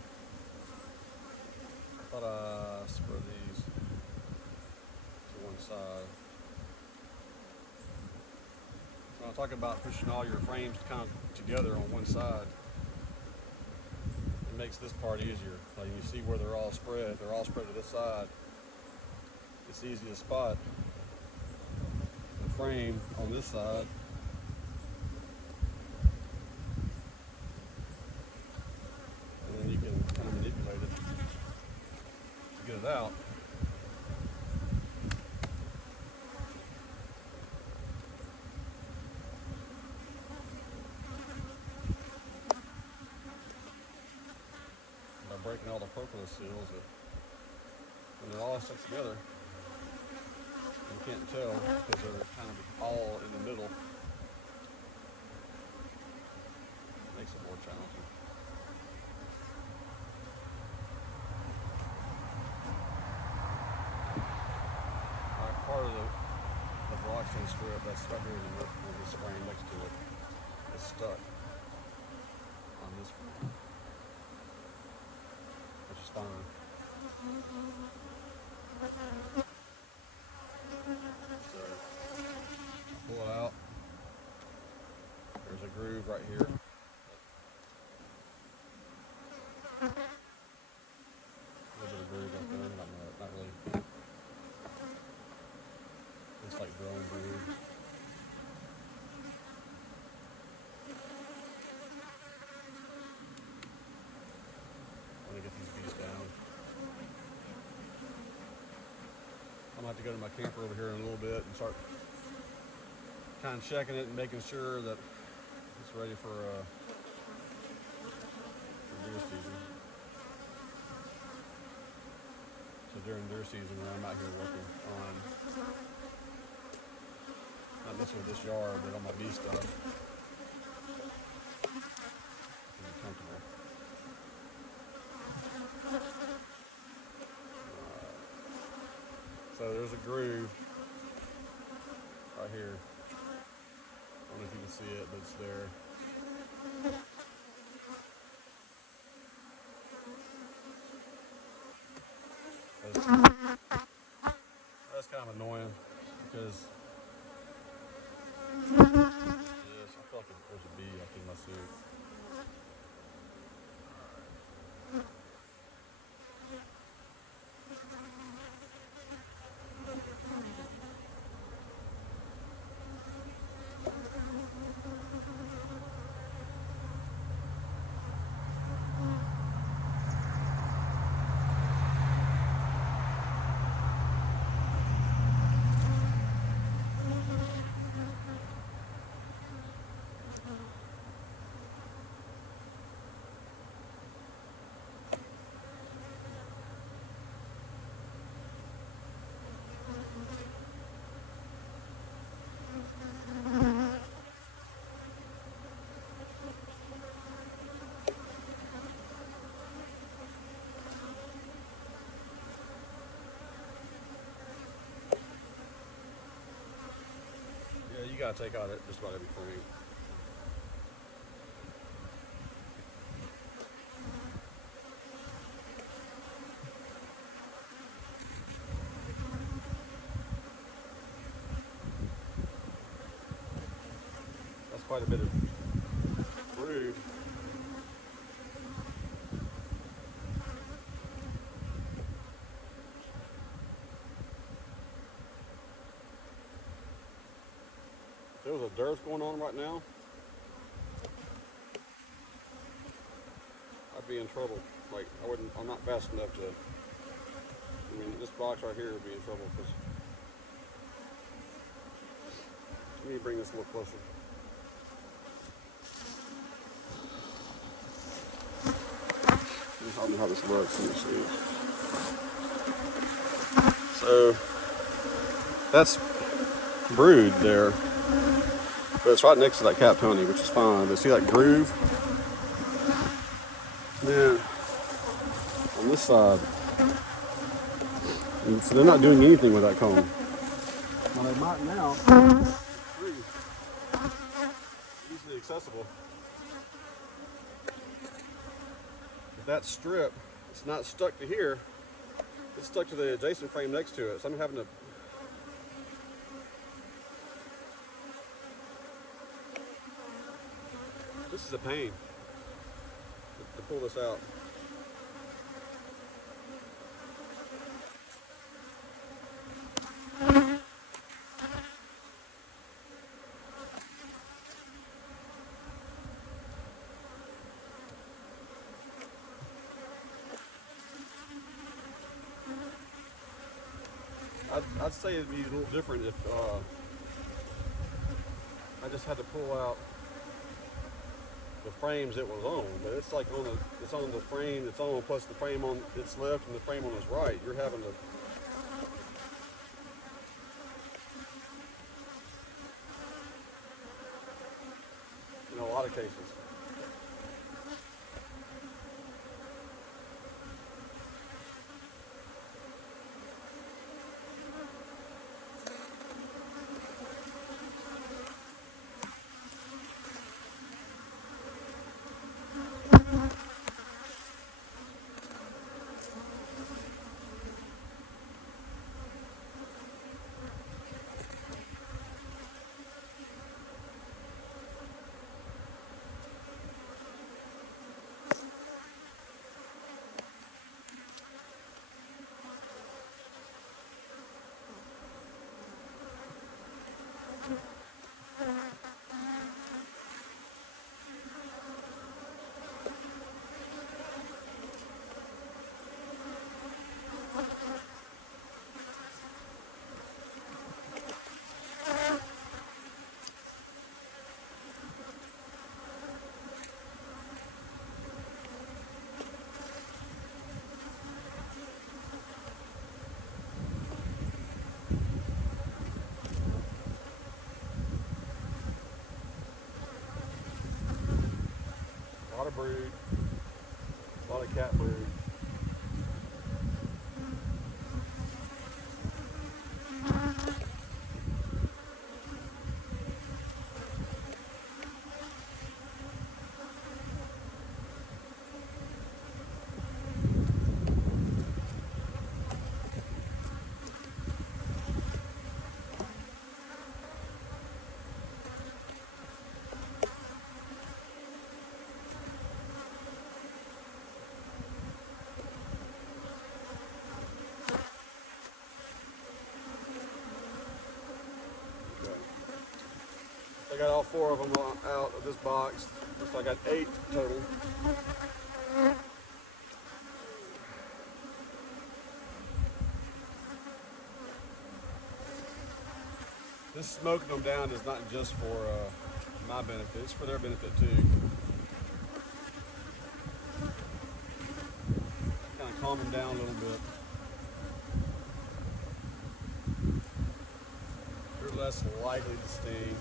I thought I spread these to one side. When I talk about pushing all your frames kind of together on one side, it makes this part easier. Like you see where they're all spread to this side. It's easy to spot the frame on this side. And then you can kind of manipulate it to get it out. By breaking all the propolis seals, when they're all stuck together, you can't tell because they're kind of all in the middle. It makes it more challenging. Part of the VarroxSan strip that's stuck here in this frame next to it is stuck on this frame, which is fine. So pull it out. There's a groove right here. A little bit of groove right there, not really. It's like drone groove. I want to get these bees down. I'm going to have to go to my camper over here in a little bit and start kind of checking it and making sure that it's ready for deer season. So during deer season when I'm out here working on not necessarily this yard, but on my bee stuff, I can be comfortable. So there's a groove right here. I don't know if you can see it, but it's there. That's kind of annoying because yes, I feel like there's a bee up in my suit. gotta take out just about every frame. That's quite a bit of brood. If there was a dearth going on right now, I'd be in trouble. Like, I'm not fast enough to, I mean, this box right here would be in trouble because, let me bring this a little closer. I don't know how this looks. Let me see. So, that's brood there, but it's right next to that capped honey, which is fine. But see that groove? Then on this side, and so they're not doing anything with that comb. Well, they might now. Free, easily accessible. But that strip, it's not stuck to here. It's stuck to the adjacent frame next to it. So I'm having to. This is a pain to pull this out. I'd say it'd be a little different if I just had to pull out the frames it was on, but it's like it's on the frame it's on plus the frame on its left and the frame on its right. You're having to in a lot of cases. A lot of brood, a lot of cat brood. I got all 4 of them out of this box, so I got 8 total. This smoking them down is not just for my benefit, it's for their benefit too. Kind of calm them down a little bit. They're less likely to sting.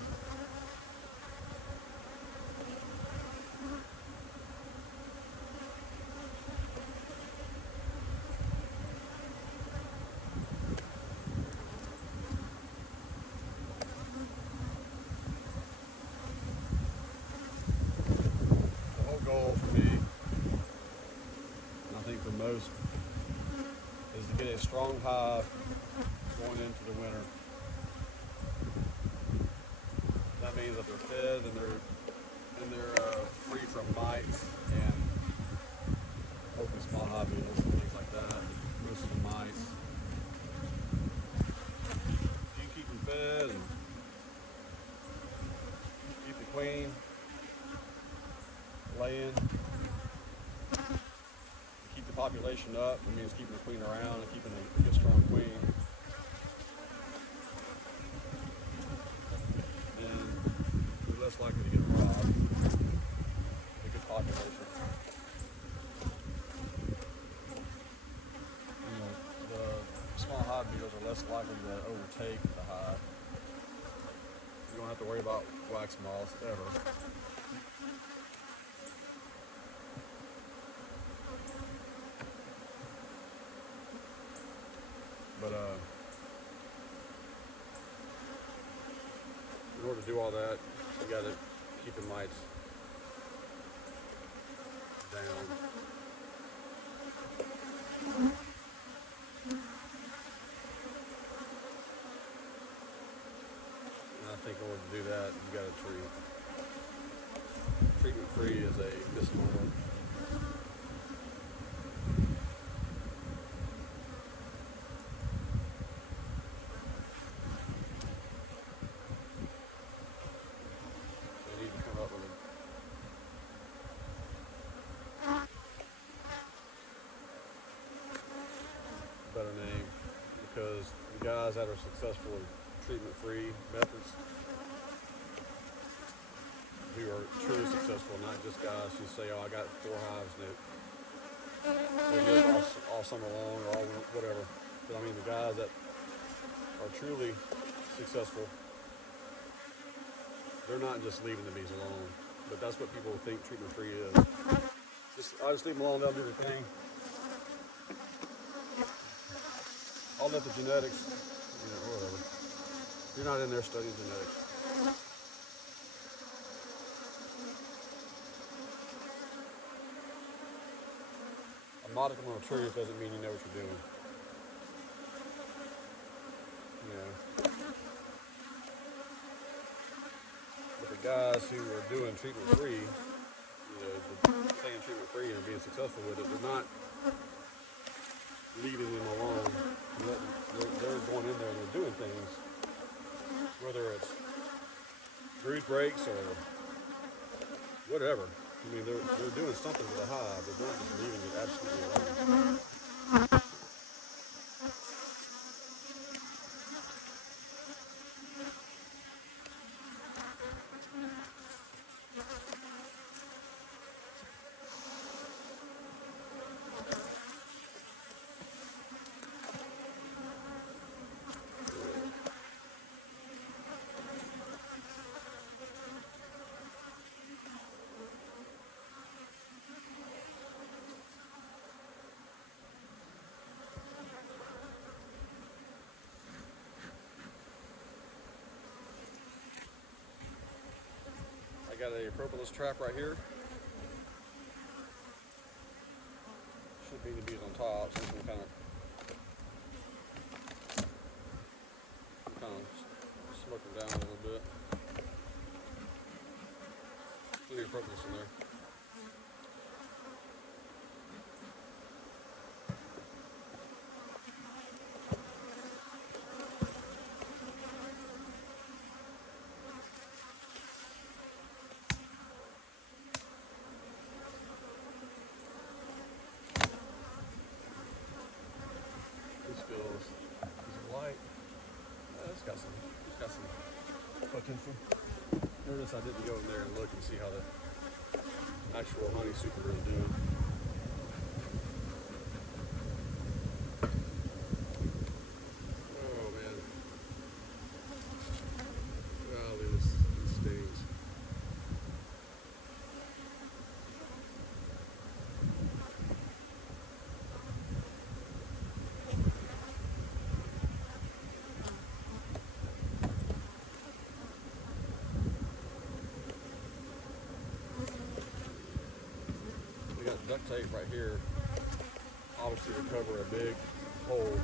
strong hive going into the winter. That means that they're fed and they're free from mites and hopefully small hive beetles and things like that. Most of the mites. You keep them fed and keep the queen laying. Keep the population up. It means keeping the queen around and keeping a good strong queen. And you're less likely to get robbed. A good population. The small hive beetles are less likely to overtake the hive. You don't have to worry about wax moths ever. But in order to do all that, you got to keep the mites down. And I think in order to do that, you got to treat. Treatment free is a misnomer. Better name, because the guys that are successful in treatment-free methods, who are truly successful, not just guys who say, "Oh, I got 4 hives and they live all summer long or all whatever." But I mean, the guys that are truly successful, they're not just leaving the bees alone. But that's what people think treatment-free is. I just leave them alone; they'll do their thing. I'll let the genetics, whatever. You're not in there studying genetics. A modicum of truth doesn't mean you know what you're doing. But the guys who are doing treatment free, staying treatment free and being successful with it, they're not leaving them alone. They're going in there and they're doing things, whether it's brood breaks or whatever. I mean, they're doing something with the hive. They're not just leaving it absolutely alone. I got a propolis trap right here. Should be the bees on top, so we can kind of smoke them down a little bit. Plenty of propolis in there. It's got some potential. Notice I didn't go in there and look and see how the actual honey super is doing. Oh man. Golly, this stings. Duct tape right here, obviously to cover a big hole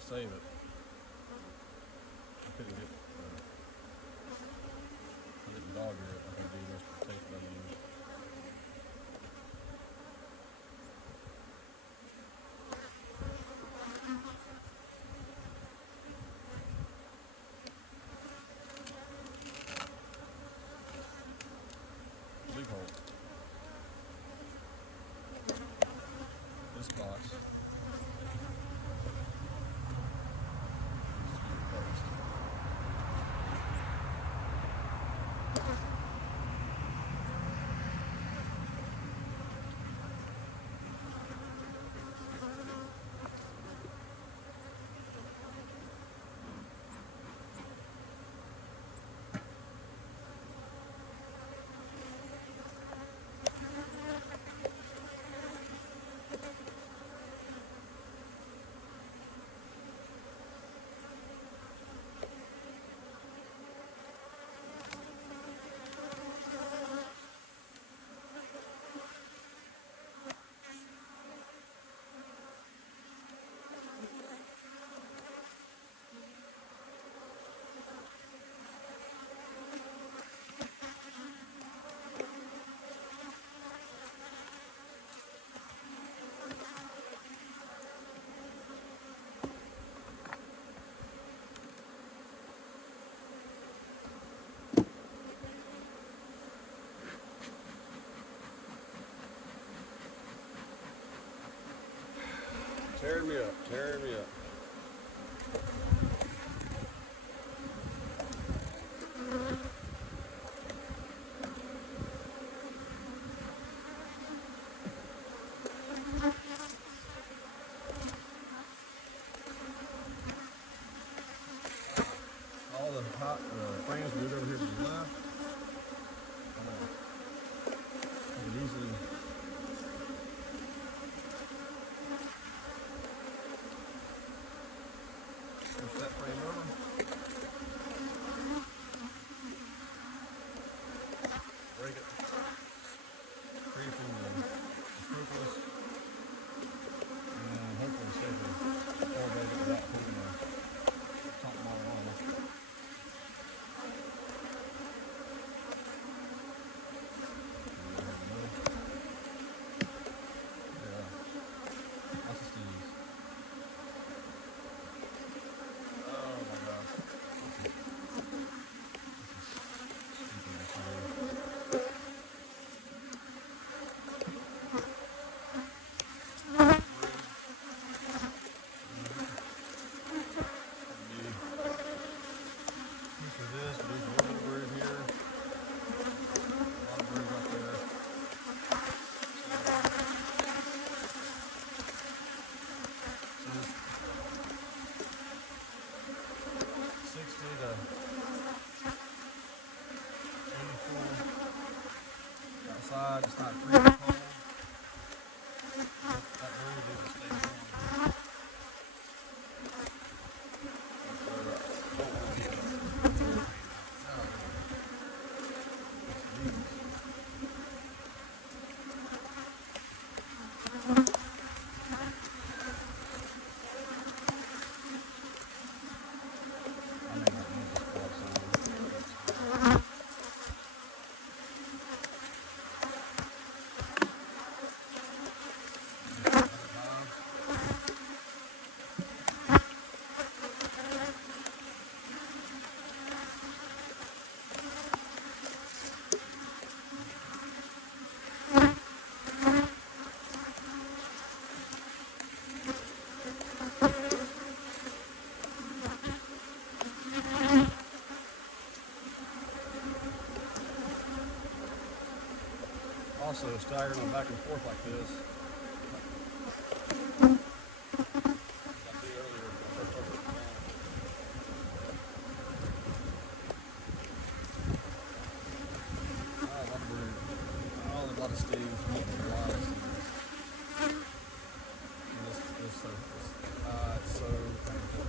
to save it. I couldn't get dog ear. I could do this tape that I use. Big hole. This box. Tearing me up, tearing me up. All the hot frames moved over here to the left. I can easily push that frame over. Break it. Free from the scrupulous. And hopefully safely elevate it without putting the top model on it. It's not freezing cold. That really didn't stay warm. Also staggering them back and forth like this. A lot of steam. It's so painful.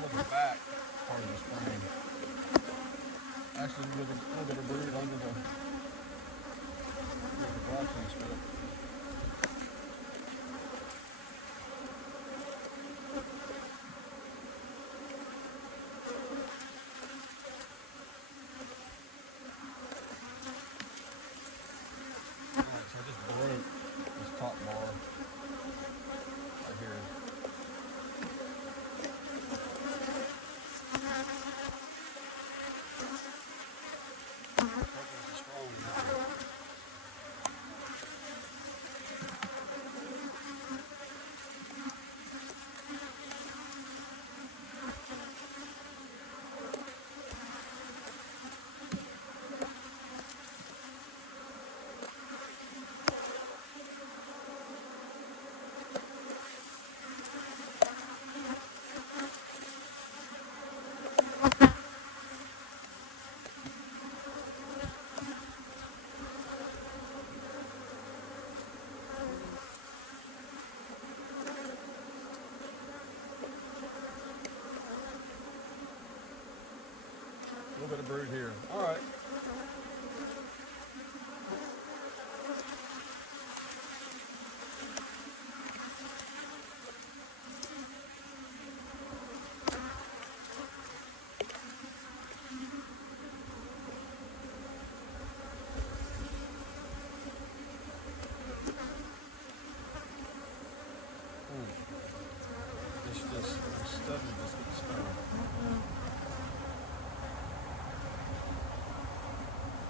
toward the back part of this frame. Actually, with a little bit of brood under the VarroxSan strip. Alright, so I just broke this top bar right here. A little bit of brood here. All right. This stuff just gets stoned.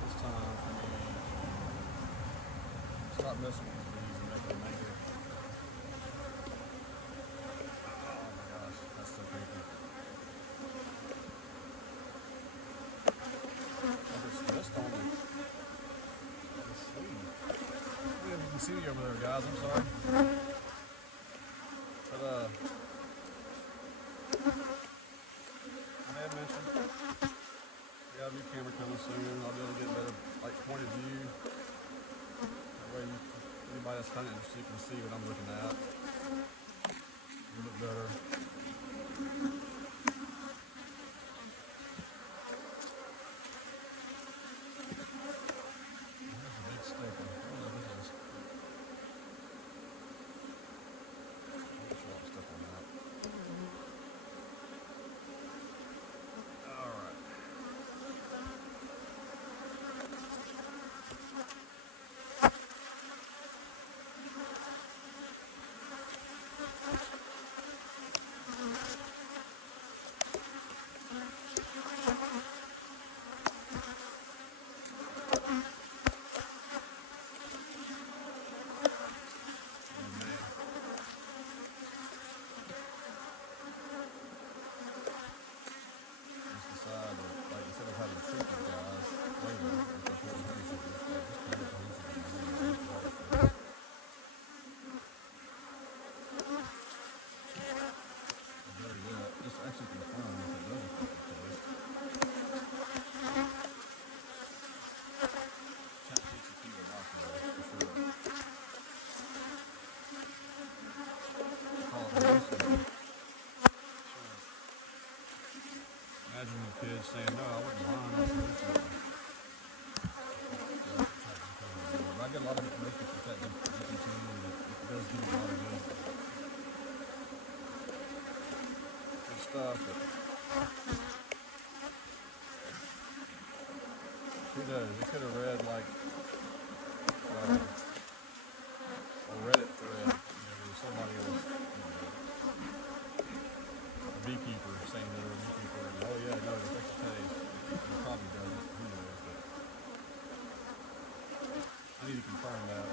It's time for me to stop messing with these and make them angry. Oh my gosh, that's so creepy. There's dust on the sleeve. You can see me over there, guys. I'm sorry. But I had mentioned we got a new camera coming soon. I'll be able to get a better point of view. That way anybody that's kind of interested can see what I'm looking at a little bit better. There's a big staple. Imagine the kids saying, no, I wouldn't mind this. But I get a lot of information from that GPT, and it does give me a lot of good stuff. But who knows? It could have read like a Reddit thread. Somebody was a beekeeper saying they were a beekeeper, and oh yeah, no, it affects the taste. It probably doesn't. Who knows? But I need to confirm that.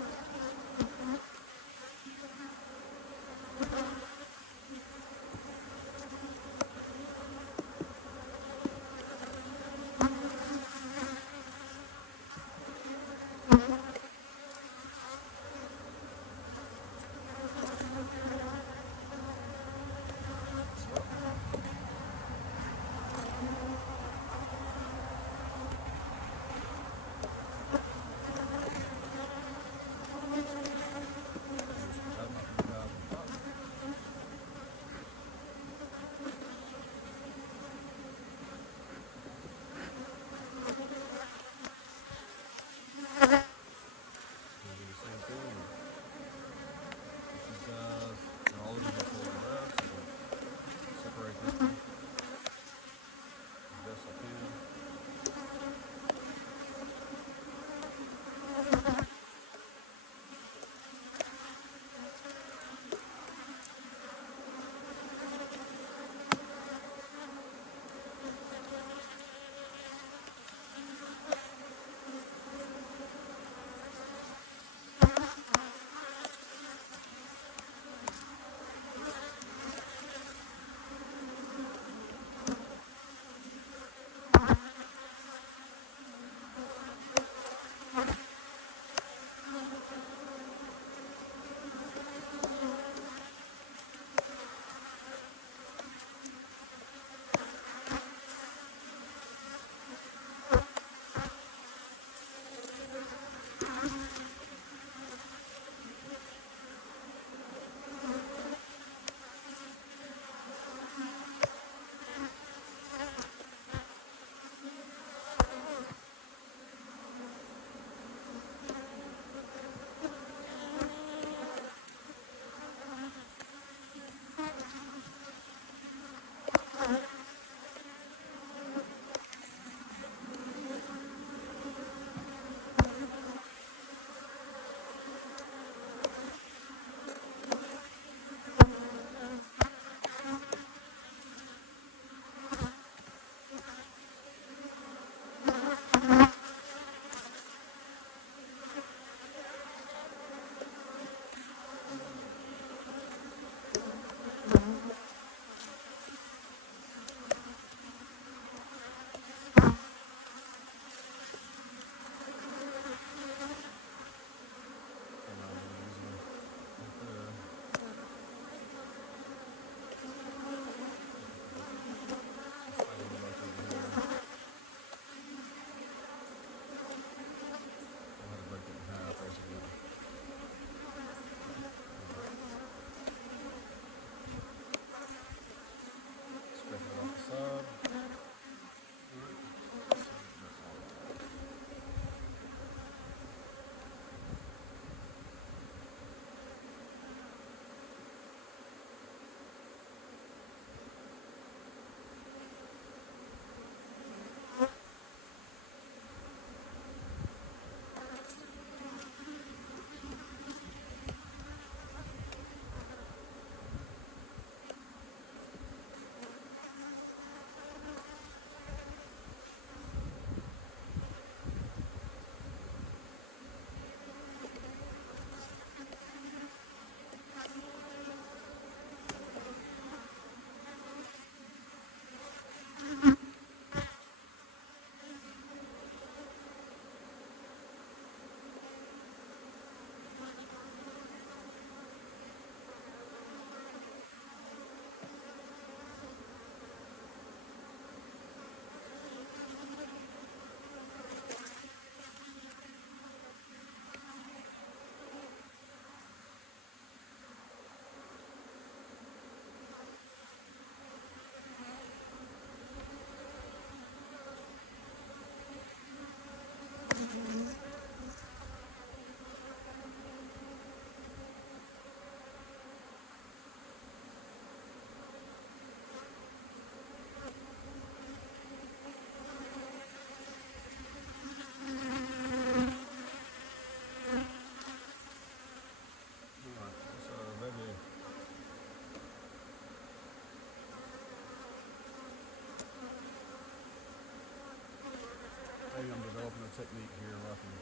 technique here where I can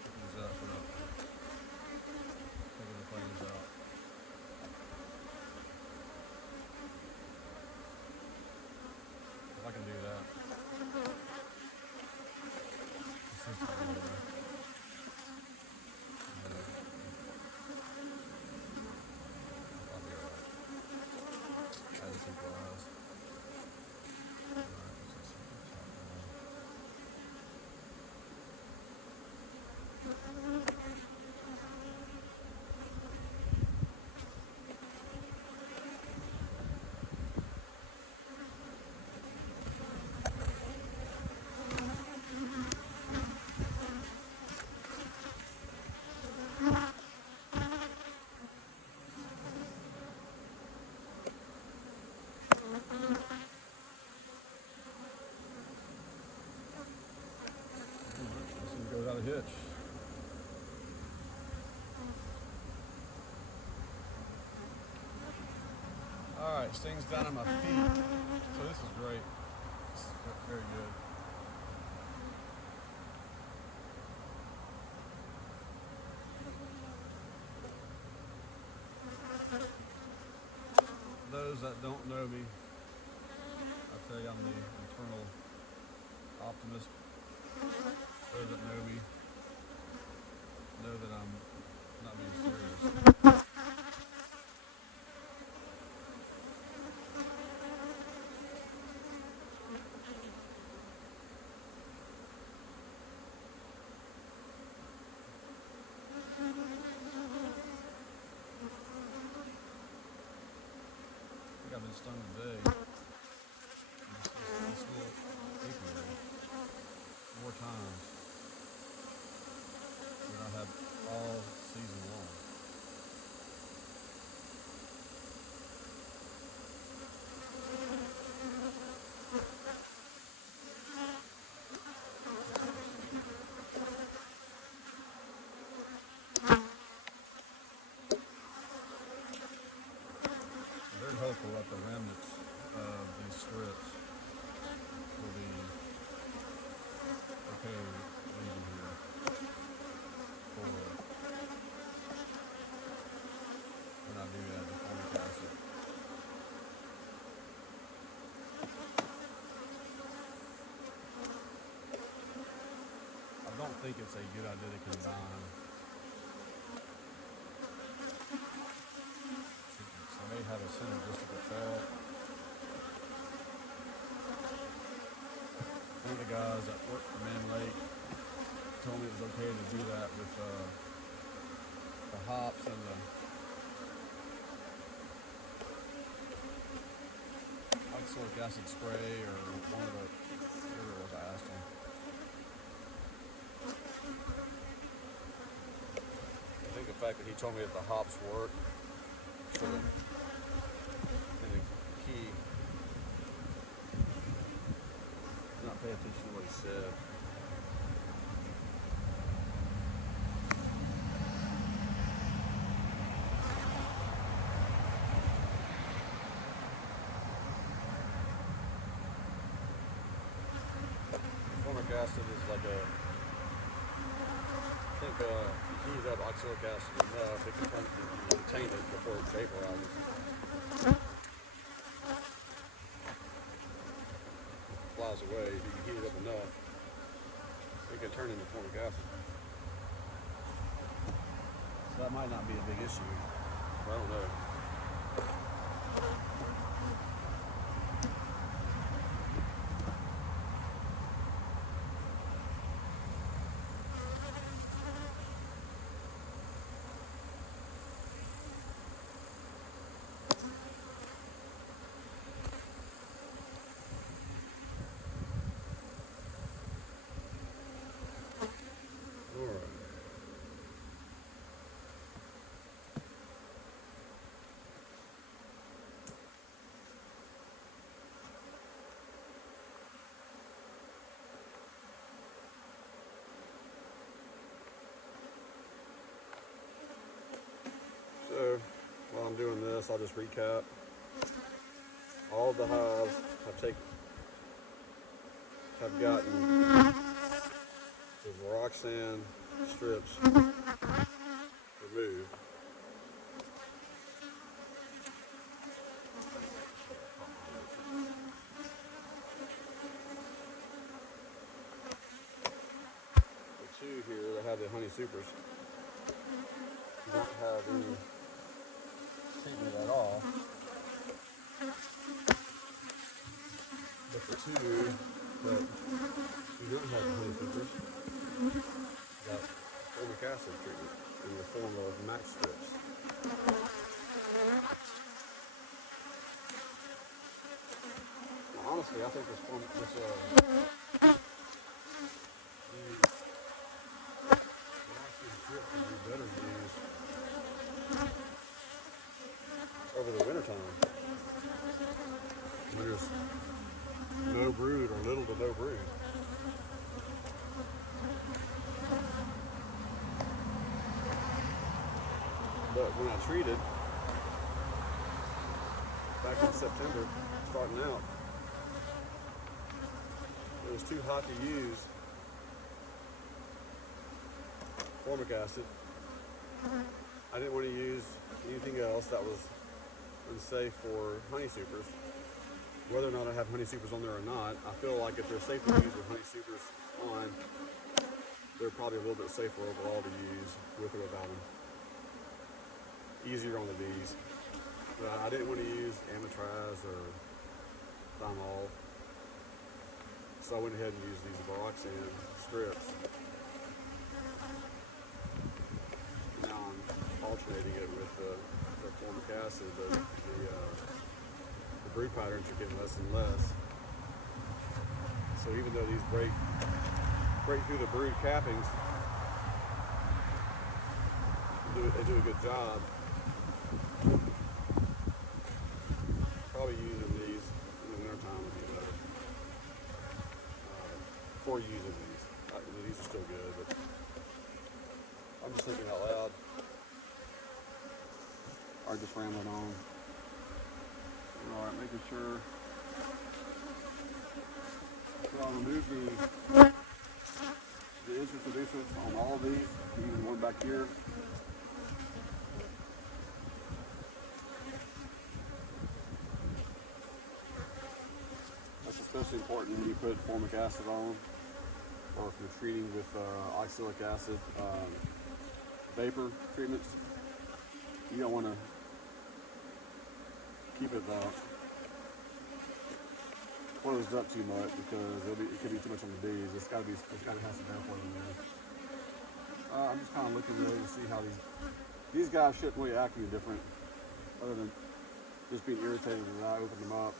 pick these up without taking the frames out. If I can do that. I'll be alright. As simple as. Without a hitch. Alright, stings down on my feet. So this is great. This is very good. Those that don't know me, I'll tell you I'm the eternal optimist. Those that know me know that I'm not being serious. I think I've been stung today. This little apiary. 4 times that I have all season long. I'm very hopeful that the remnants of these strips will be okay leaving here for when I do add the formic acid. I don't think it's a good idea to combine. So I may have a synergistic effect. One of the guys that worked for Man Lake told me it was okay to do that with the hops and the oxalic acid spray, or one of the, whatever it was I asked him. I think the fact that he told me that the hops work should have been the key. Not pay attention to what he said. Formic acid is like a, I think you heat up oxalic acid enough, it can contain it before it vaporizes. Flies away. If you heat it up enough, it can turn into formic acid. So that might not be a big issue. I don't know. So while I'm doing this, I'll just recap. All of the hives have have gotten the VarroxSan strips removed. The two here that have the honey supers don't have any treatment at all. But the two that do not have the honey supers got Formic Acid treatment in the form of MAQS strips. Now, honestly, I think this strips would be better used over the winter time when there's no brood or little to no brood. But when I treated back in September, starting out, it was too hot to use Formic Acid. I didn't want to use anything else that was unsafe for honey supers. Whether or not I have honey supers on there or not, I feel like if they're safe to use with honey supers on, they're probably a little bit safer overall to use with or without them. Easier on the bees. But I didn't want to use amitraz or thymol, so I went ahead and used these VarroxSan strips. Now I'm alternating it with the Formic Acid, but the brood patterns are getting less and less. So even though these break through the brood cappings, they do a good job. Probably using these in the wintertime would be better. Before using these. These are still good, but I'm just thinking out loud. Or just rambling on. Alright, making sure. So I'll remove the introducers on all of these, even one back here. That's especially important when you put Formic Acid on, or if you're treating with Oxalic acid vapor treatments. You don't want to keep it closed up too much because it could be too much on the bees. It's got to have some airflow in there. I'm just kind of looking really to see how these guys shouldn't really act any different, other than just being irritated when I open them up.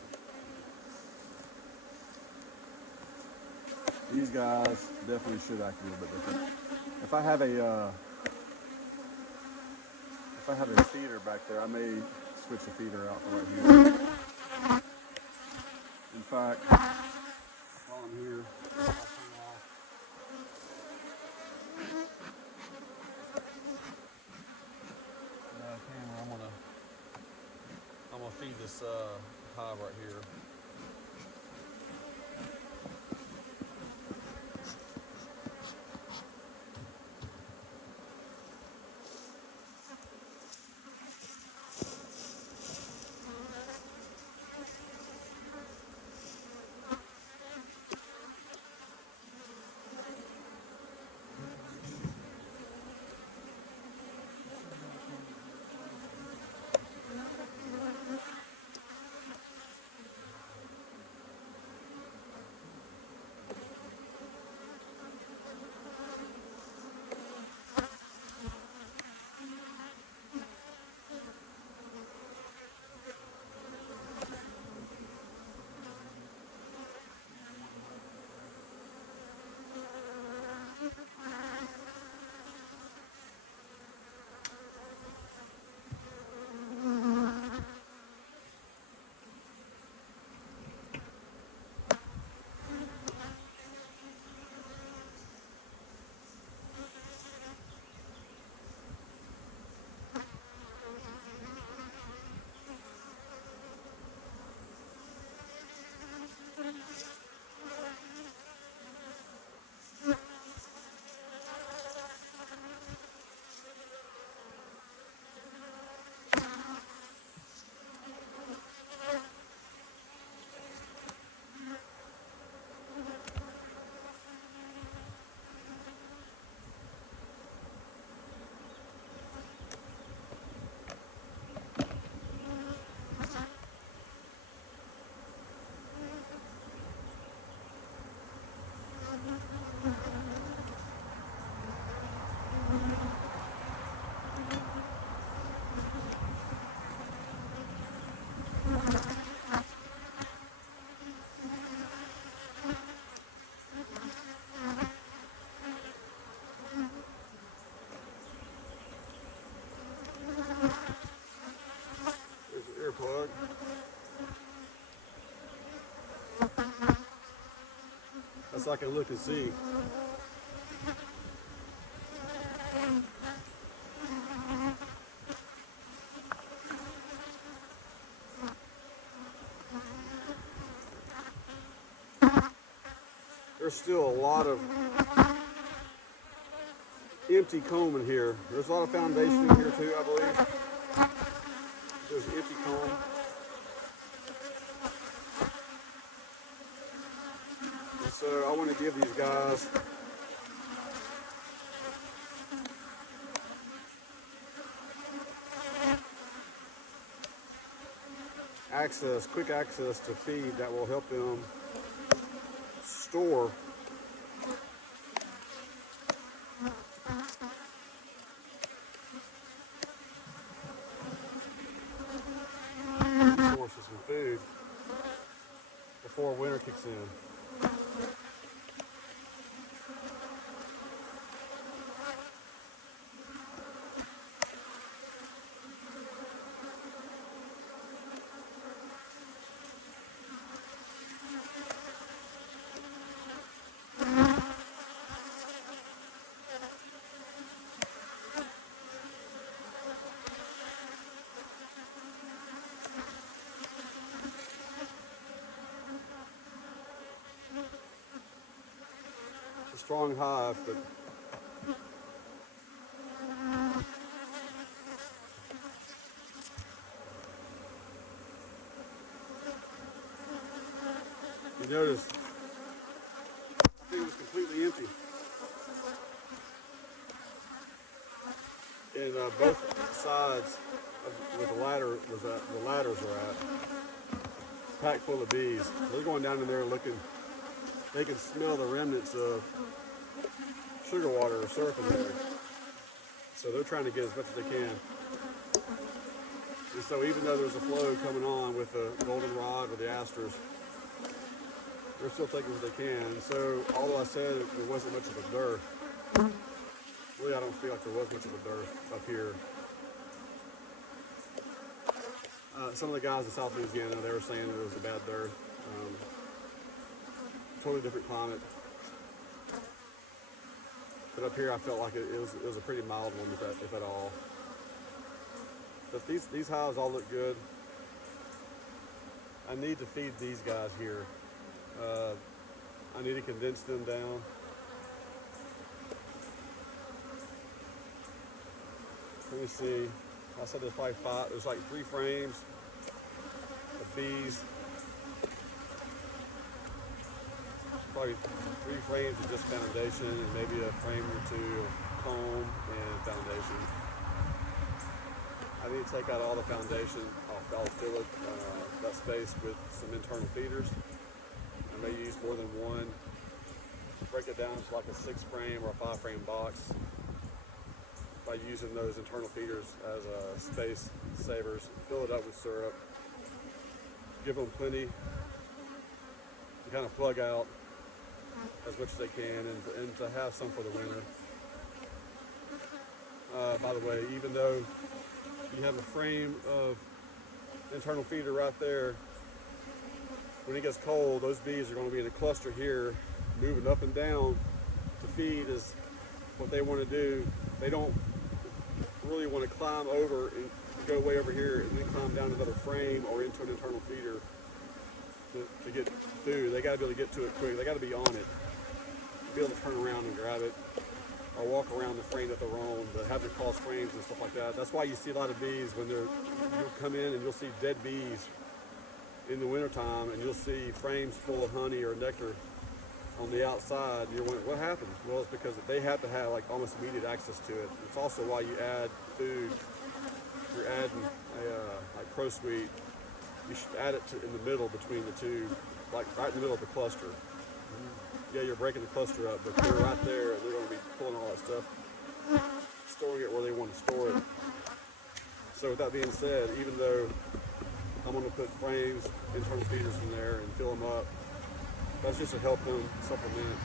These guys definitely should act a little bit different. If I have a feeder back there, I may switch the feeder out for right here. In fact, while I'm here, I'll turn off the camera. I'm gonna feed this hive right here. There's an earplug. That's so I can look and see. There's still a lot of empty comb in here. There's a lot of foundation in here too, I believe. There's an empty comb. And so I want to give these guys access, quick access to feed that will help them store sources of food before winter kicks in. Strong hive, but you notice I think it was completely empty. And both sides of where the ladder was at, the ladders are at, packed full of bees. They're going down in there looking. They can smell the remnants of sugar water or syrup in there. So they're trying to get as much as they can. And so even though there's a flow coming on with the goldenrod or the asters, they're still taking what they can. And so although I said there wasn't much of a dearth, really I don't feel like there was much of a dearth up here. Some of the guys in South Louisiana, they were saying that it was a bad dearth. Totally different climate. But up here I felt like it was a pretty mild one, if at all. But these hives all look good. I need to feed these guys here. I need to condense them down. Let me see. I said there's probably five. There's like 3 frames of bees. Probably 3 frames of just foundation and maybe a frame or 2 of comb and foundation. I need to take out all the foundation. I'll fill it, that space with some internal feeders. I may use more than one. Break it down to like a 6 frame or a 5 frame box by using those internal feeders as space savers. Fill it up with syrup. Give them plenty to kind of plug out as much as they can and to have some for the winter. By the way, even though you have a frame of internal feeder right there, when it gets cold, those bees are going to be in a cluster here, moving up and down to feed is what they want to do. They don't really want to climb over and go way over here and then climb down another frame or into an internal feeder to get food. They got to be able to get to it quick. They got to be on it, be able to turn around and grab it, or walk around the frame that they're on, but have to cross frames and stuff like that. That's why you see a lot of bees when you'll come in and you'll see dead bees in the wintertime, and you'll see frames full of honey or nectar on the outside. You're wondering, what happened? Well, it's because they have to have like almost immediate access to it. It's also why you add food. If you're adding like pro sweet, you should add it in the middle between the two, like right in the middle of the cluster. Yeah, you're breaking the cluster up, but they're right there, and they're going to be pulling all that stuff, storing it where they want to store it. So with that being said, even though I'm going to put frames, internal feeders in there and fill them up. That's just to help them supplement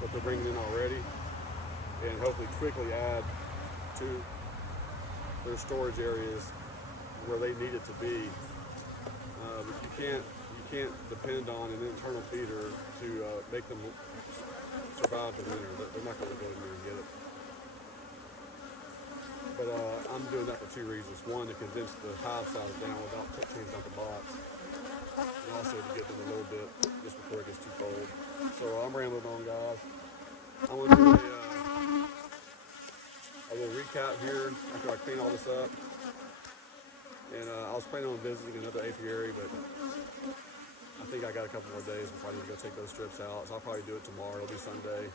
what they're bringing in already, and hopefully quickly add to their storage areas where they need it to be. But you can't depend on an internal feeder to make them survive the winter. They're not going to go in there and get it. But I'm doing that for two reasons. One, to condense the hive size down without changing out the box, and also to get them a little bit just before it gets too cold. So I'm rambling on, guys. I'm going to do a little recap here after I clean all this up. And I was planning on visiting another apiary, but I think I got a couple more days before I need to go take those strips out. So I'll probably do it tomorrow. It'll be Sunday.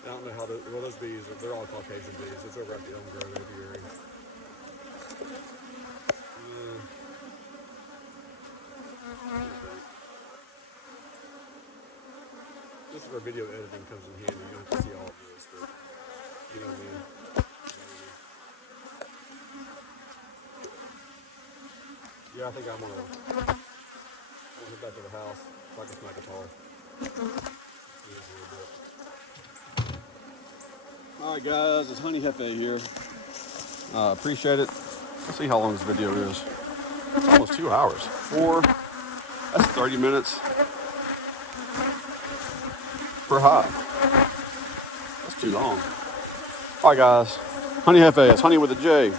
I don't know how well, those bees, they're all Caucasian bees. It's over at the Homegrown Apiary. This is where video editing comes in handy. You don't have to see all of this, but you know what I mean. Yeah, I think I'm gonna head back to the house so I can smack a pole. Alright guys, it's Honey Jefe here. Appreciate it. Let's see how long this video is. It's almost 2 hours. That's 30 minutes per hive. That's too long. Alright guys, Honey Jefe, it's Honey with a J.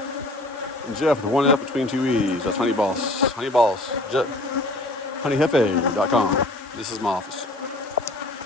And Jeff with one F between two E's. That's Honey Boss. Honey Boss. Honeyjefe.com. This is my office.